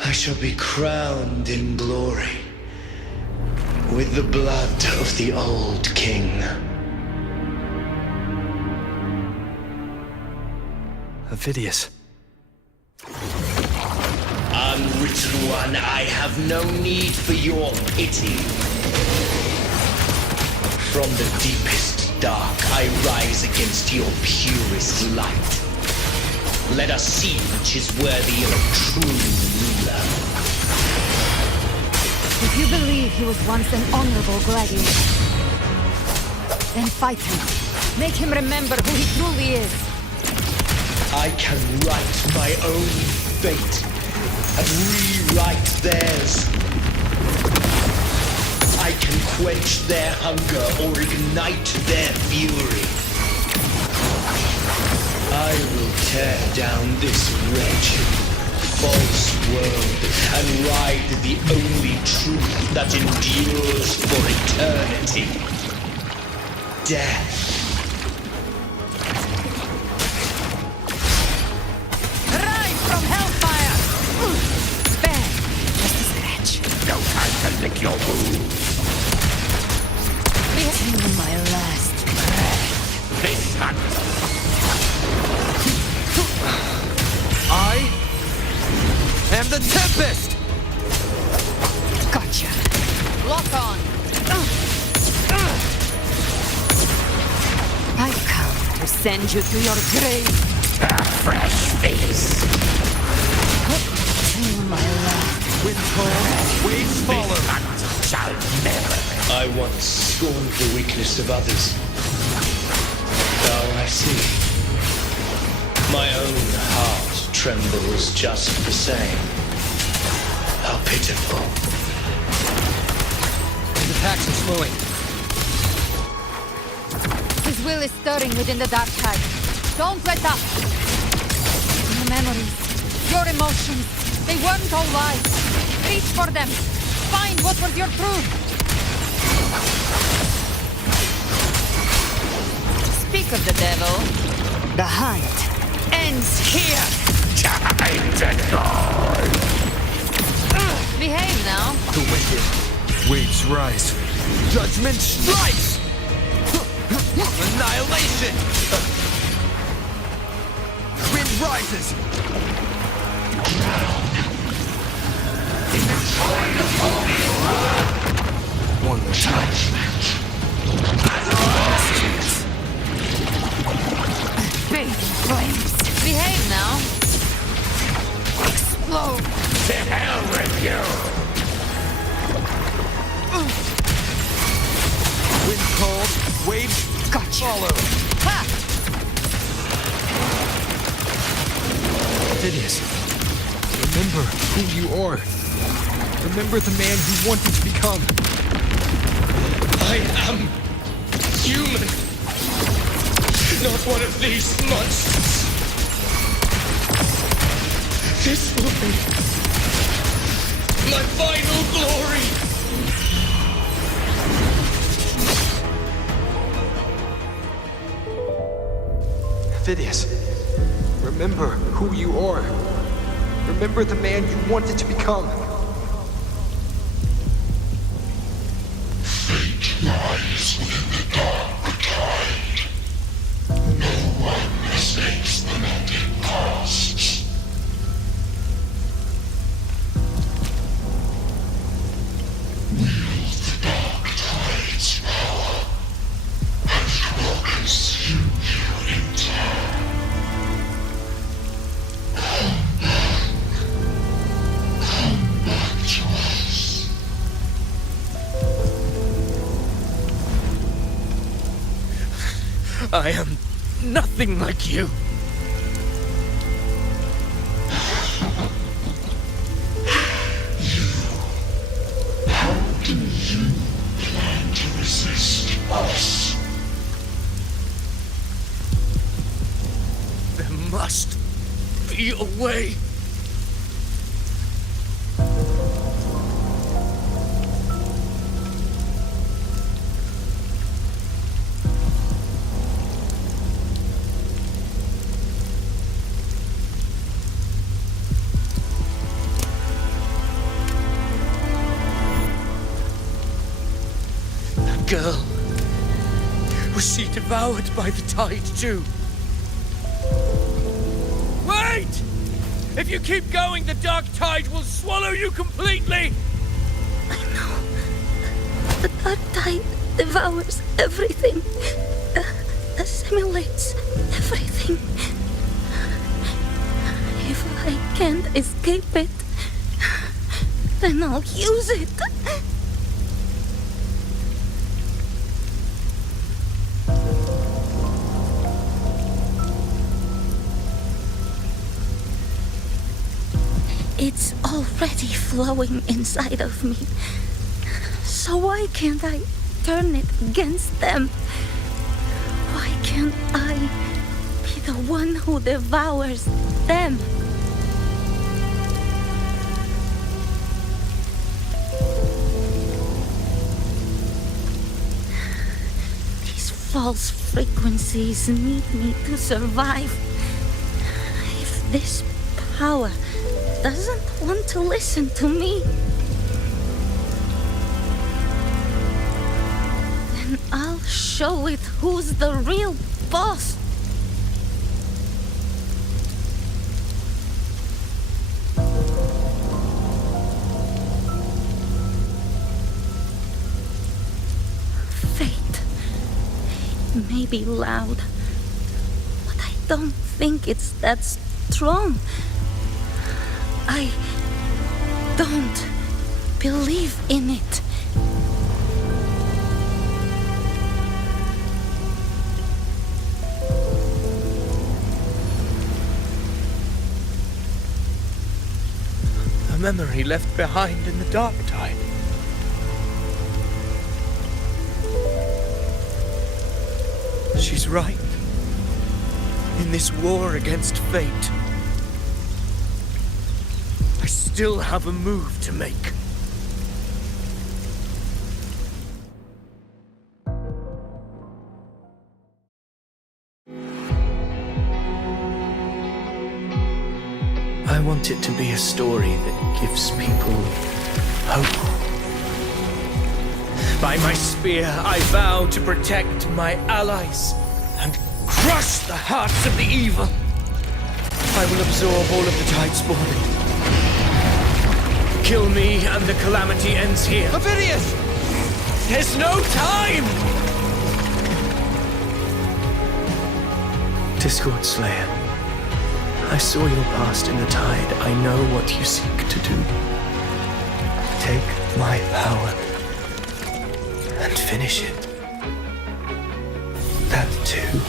I shall be crowned in glory with the blood of the old king. Avidius. Unwritten one, I have no need for your pity. From the deepest dark, I rise against your purest light. Let us see which is worthy of a true ruler. If you believe he was once an honorable gladiator, then fight him. Make him remember who he truly is. I can write my own fate and rewrite theirs. I can quench their hunger or ignite their fury. I will tear down this wretched, false world and ride the only truth that endures for eternity. Death. Rise from hellfire! Spare, just a scratch. No time to lick your wounds. Till my last breath. This hunt. I am the Tempest! Gotcha. Lock on. I've come to send you to your grave. A fresh face. Till my last. Wind cold, waves follow. This hunt shall never. I once scorned the weakness of others. Now I see. My own heart trembles just the same. How pitiful. The packs are slowing. His will is stirring within the dark tide. Don't let up. Your memories, your emotions, they weren't all lies. Reach for them. Find what was your truth. Speak of the devil. The hunt ends here. Time to die. Behave now. The wicked. Waves rise. Judgment strikes! Annihilation! Wind rises! One more time. Big flames. Behave now. Explode. To hell with you! Wind cold, waves Gotcha. follow. Ha! Avidius, remember who you are. Remember the man you wanted to become. I am human. Not one of these monsters. This will be my final glory. Avidius, remember who you are. Remember the man you wanted to become. Fate lies within the dark tide. No one mistakes the melting costs. I am nothing like you. How do you plan to resist us? There must be a way. Girl, was she devoured by the tide too? Wait! If you keep going, the dark tide will swallow you completely! The dark tide devours everything, assimilates everything. If I can't escape it, then I'll use it. It's already flowing inside of me. So why can't I turn it against them? Why can't I be the one who devours them? These false frequencies need me to survive. If this power doesn't want to listen to me, then I'll show it who's the real boss. Fate may be loud, but I don't think it's that strong. I don't believe in it. A memory left behind in the dark tide. She's right. In this war against fate, I still have a move to make. I want it to be a story that gives people hope. By my spear, I vow to protect my allies and crush the hearts of the evil. I will absorb all of the tide spawn. Kill me and the calamity ends here. Ovidius! There's no time! Discord Slayer, I saw your past in the tide. I know what you seek to do. Take my power and finish it. That too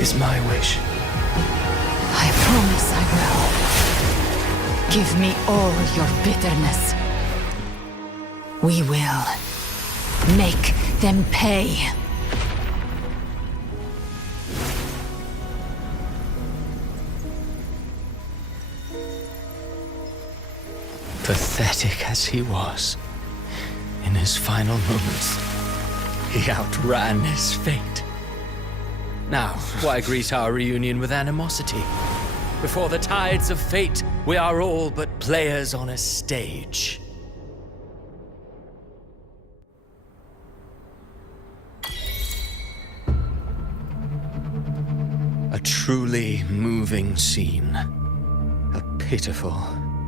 is my wish. I promise I will. Give me all your bitterness. We will make them pay. Pathetic as he was, in his final moments, he outran his fate. Now, why greet our reunion with animosity? Before the tides of fate, we are all but players on a stage. A truly moving scene. A pitiful,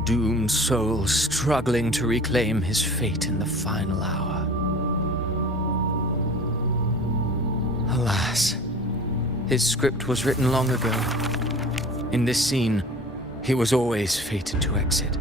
doomed soul struggling to reclaim his fate in the final hour. Alas, his script was written long ago. In this scene, he was always fated to exit.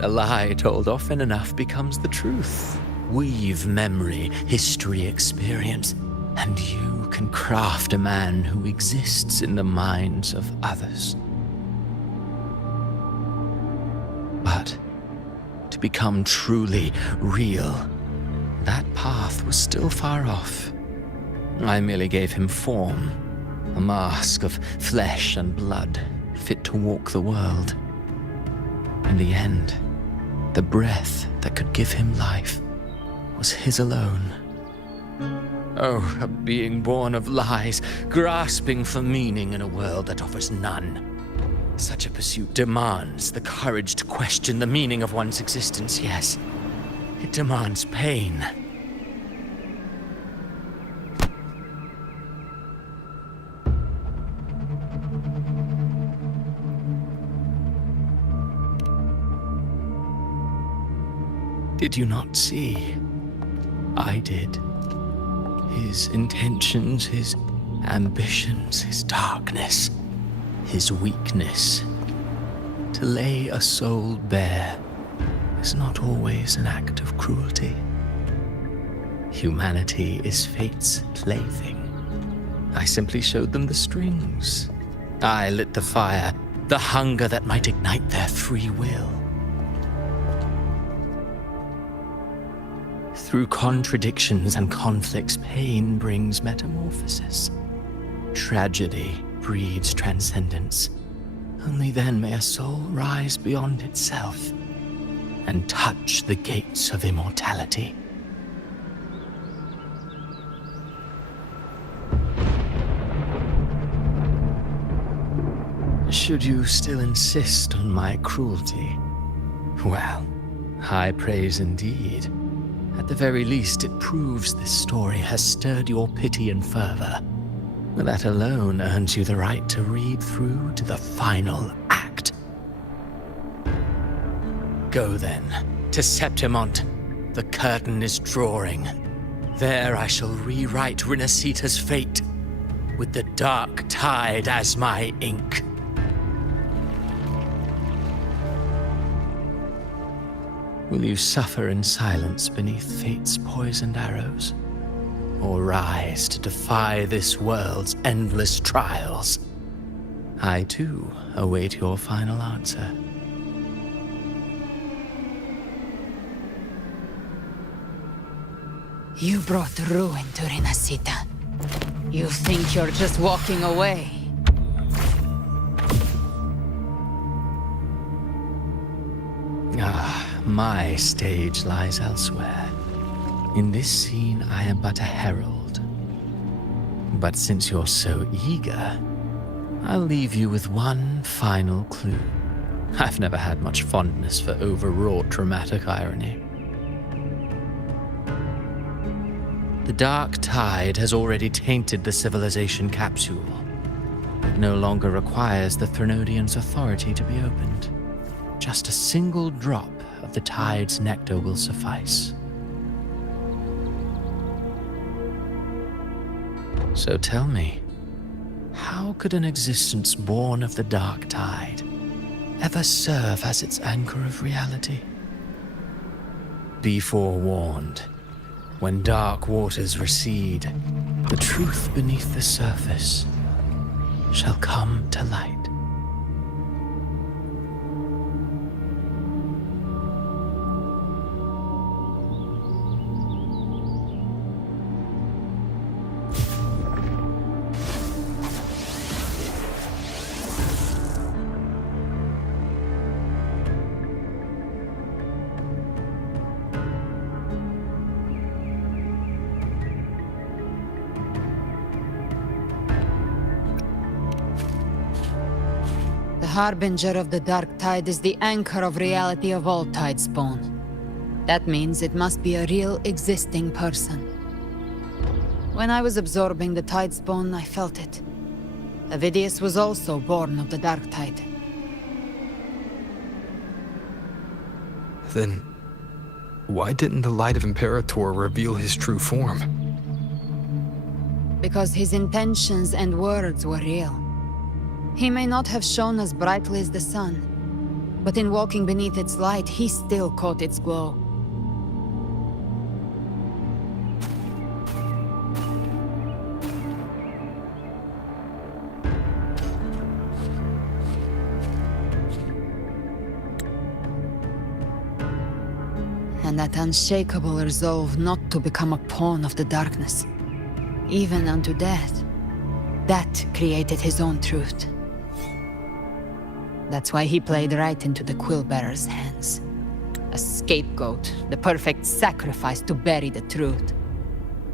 A lie told often enough becomes the truth. Weave memory, history, experience, and you can craft a man who exists in the minds of others. But to become truly real, that path was still far off. I merely gave him form, a mask of flesh and blood, fit to walk the world. In the end, the breath that could give him life was his alone. Oh, a being born of lies, grasping for meaning in a world that offers none. Such a pursuit demands the courage to question the meaning of one's existence, yes. It demands pain. Did you not see? I did. His intentions, his ambitions, his darkness, his weakness. To lay a soul bare is not always an act of cruelty. Humanity is fate's plaything. I simply showed them the strings. I lit the fire, the hunger that might ignite their free will. Through contradictions and conflicts, pain brings metamorphosis. Tragedy breeds transcendence. Only then may a soul rise beyond itself and touch the gates of immortality. Should you still insist on my cruelty? Well, high praise indeed. At the very least, it proves this story has stirred your pity and fervor. That alone earns you the right to read through to the final act. Go then, to Septimont. The curtain is drawing. There I shall rewrite Rinasita's fate, with the dark tide as my ink. Will you suffer in silence beneath fate's poisoned arrows? Or rise to defy this world's endless trials? I, too, await your final answer. You brought ruin to Rinasita. You think you're just walking away? My stage lies elsewhere. In this scene, I am but a herald. But since you're so eager, I'll leave you with one final clue. I've never had much fondness for overwrought dramatic irony. The dark tide has already tainted the civilization capsule. It no longer requires the Threnodians' authority to be opened. Just a single drop of the tide's nectar will suffice. So tell me, how could an existence born of the dark tide ever serve as its anchor of reality? Be forewarned, when dark waters recede, the truth beneath the surface shall come to light. The Harbinger of the Dark Tide is the anchor of reality of all Tidespawn. That means it must be a real, existing person. When I was absorbing the Tidespawn, I felt it. Avidius was also born of the Dark Tide. Then, why didn't the Light of Imperator reveal his true form? Because his intentions and words were real. He may not have shone as brightly as the sun, But in walking beneath its light, he still caught its glow. And that unshakable resolve not to become a pawn of the darkness, even unto death, that created his own truth. That's why he played right into the Quill-Bearer's hands. A scapegoat, the perfect sacrifice to bury the truth.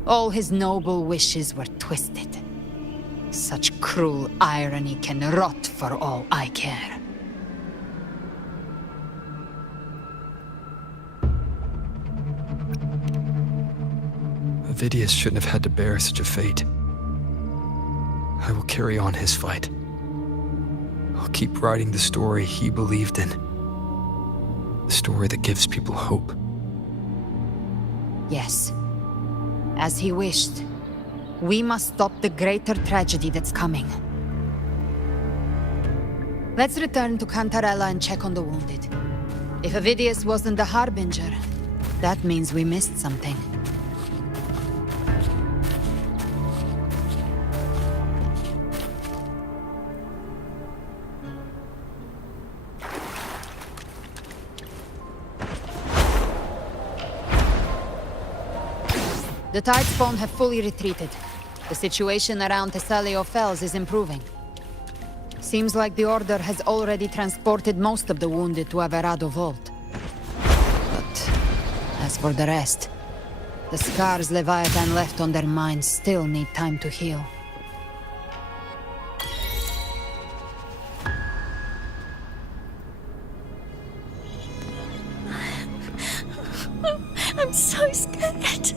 All his noble wishes were twisted. Such cruel irony can rot for all I care. Vidius shouldn't have had to bear such a fate. I will carry on his fight. I'll keep writing the story he believed in. The story that gives people hope. Yes. As he wished. We must stop the greater tragedy that's coming. Let's return to Cantarella and check on the wounded. If Vidius wasn't the Harbinger, that means we missed something. The Tidespawn have fully retreated. The situation around Thessalio Fells is improving. Seems like the Order has already transported most of the wounded to Averado Vault. But as for the rest, the scars Leviathan left on their minds still need time to heal. I'm so scared.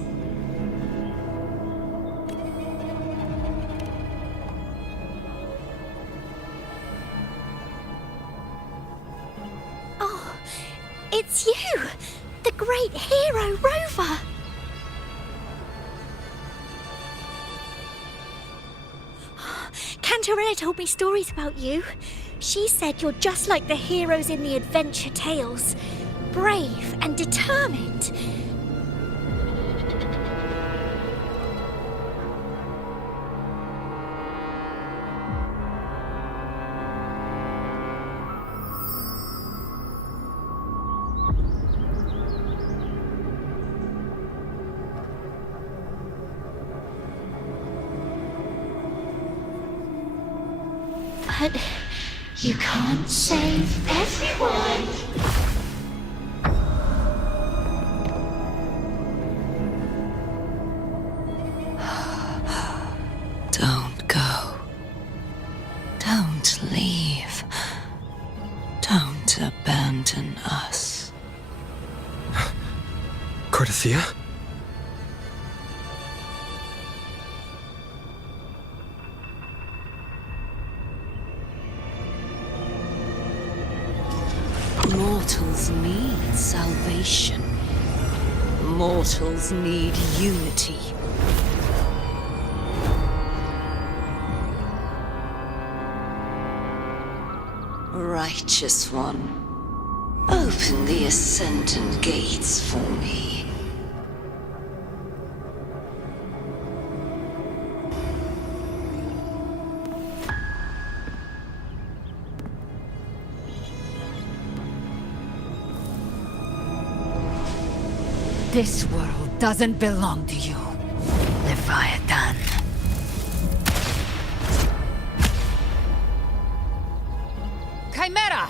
Oh, it's you, the great hero Rover. Cantarella told me stories about you. She said you're just like the heroes in the adventure tales. Brave and determined. But you can't save everyone. Don't go. Don't leave. Don't abandon us. Cardothea? Mortals need salvation. Mortals need unity. Righteous One, open the Ascendant Gates for me. This world doesn't belong to you, Leviathan. Chimera!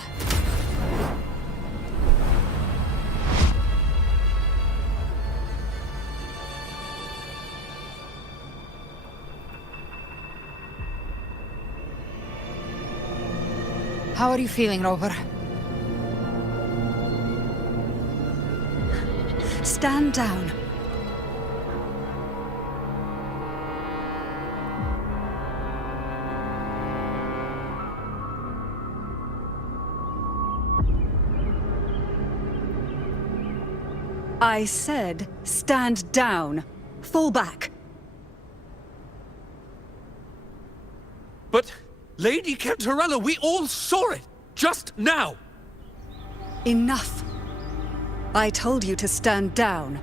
How are you feeling, Rover? Stand down. I said, stand down. Fall back. But, Lady Cantarella, we all saw it! Just now! Enough! I told you to stand down.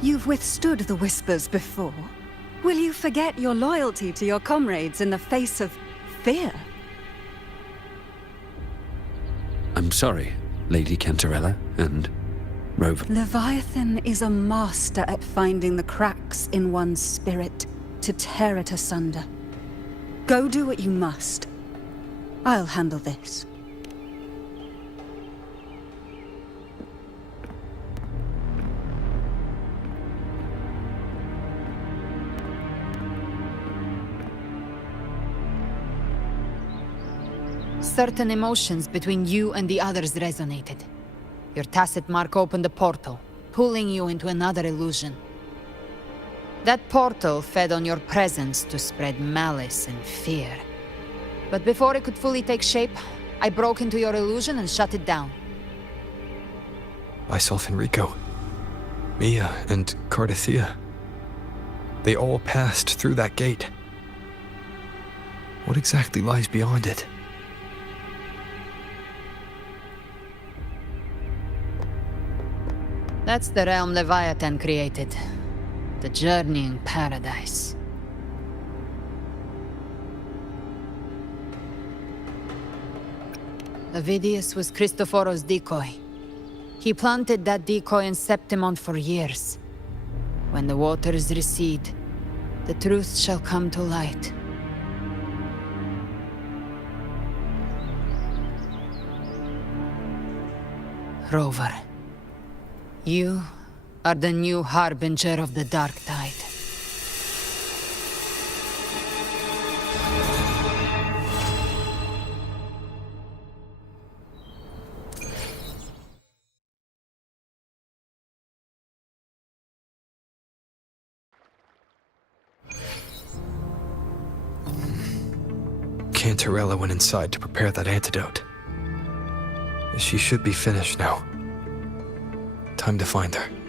You've withstood the whispers before. Will you forget your loyalty to your comrades in the face of fear? I'm sorry, Lady Cantarella and Rover. Leviathan is a master at finding the cracks in one's spirit to tear it asunder. Go do what you must. I'll handle this. Certain emotions between you and the others resonated. Your tacit mark opened a portal, pulling you into another illusion. That portal fed on your presence to spread malice and fear. But before it could fully take shape, I broke into your illusion and shut it down. Myself and Rico, Mia and Cardathea. They all passed through that gate. What exactly lies beyond it? That's the realm Leviathan created. The journeying paradise. Avidius was Christoforo's decoy. He planted that decoy in Septimon for years. When the waters recede, the truth shall come to light. Rover, you are the new harbinger of the Dark Tide. Cantarella went inside to prepare that antidote. She should be finished now. Time to find her.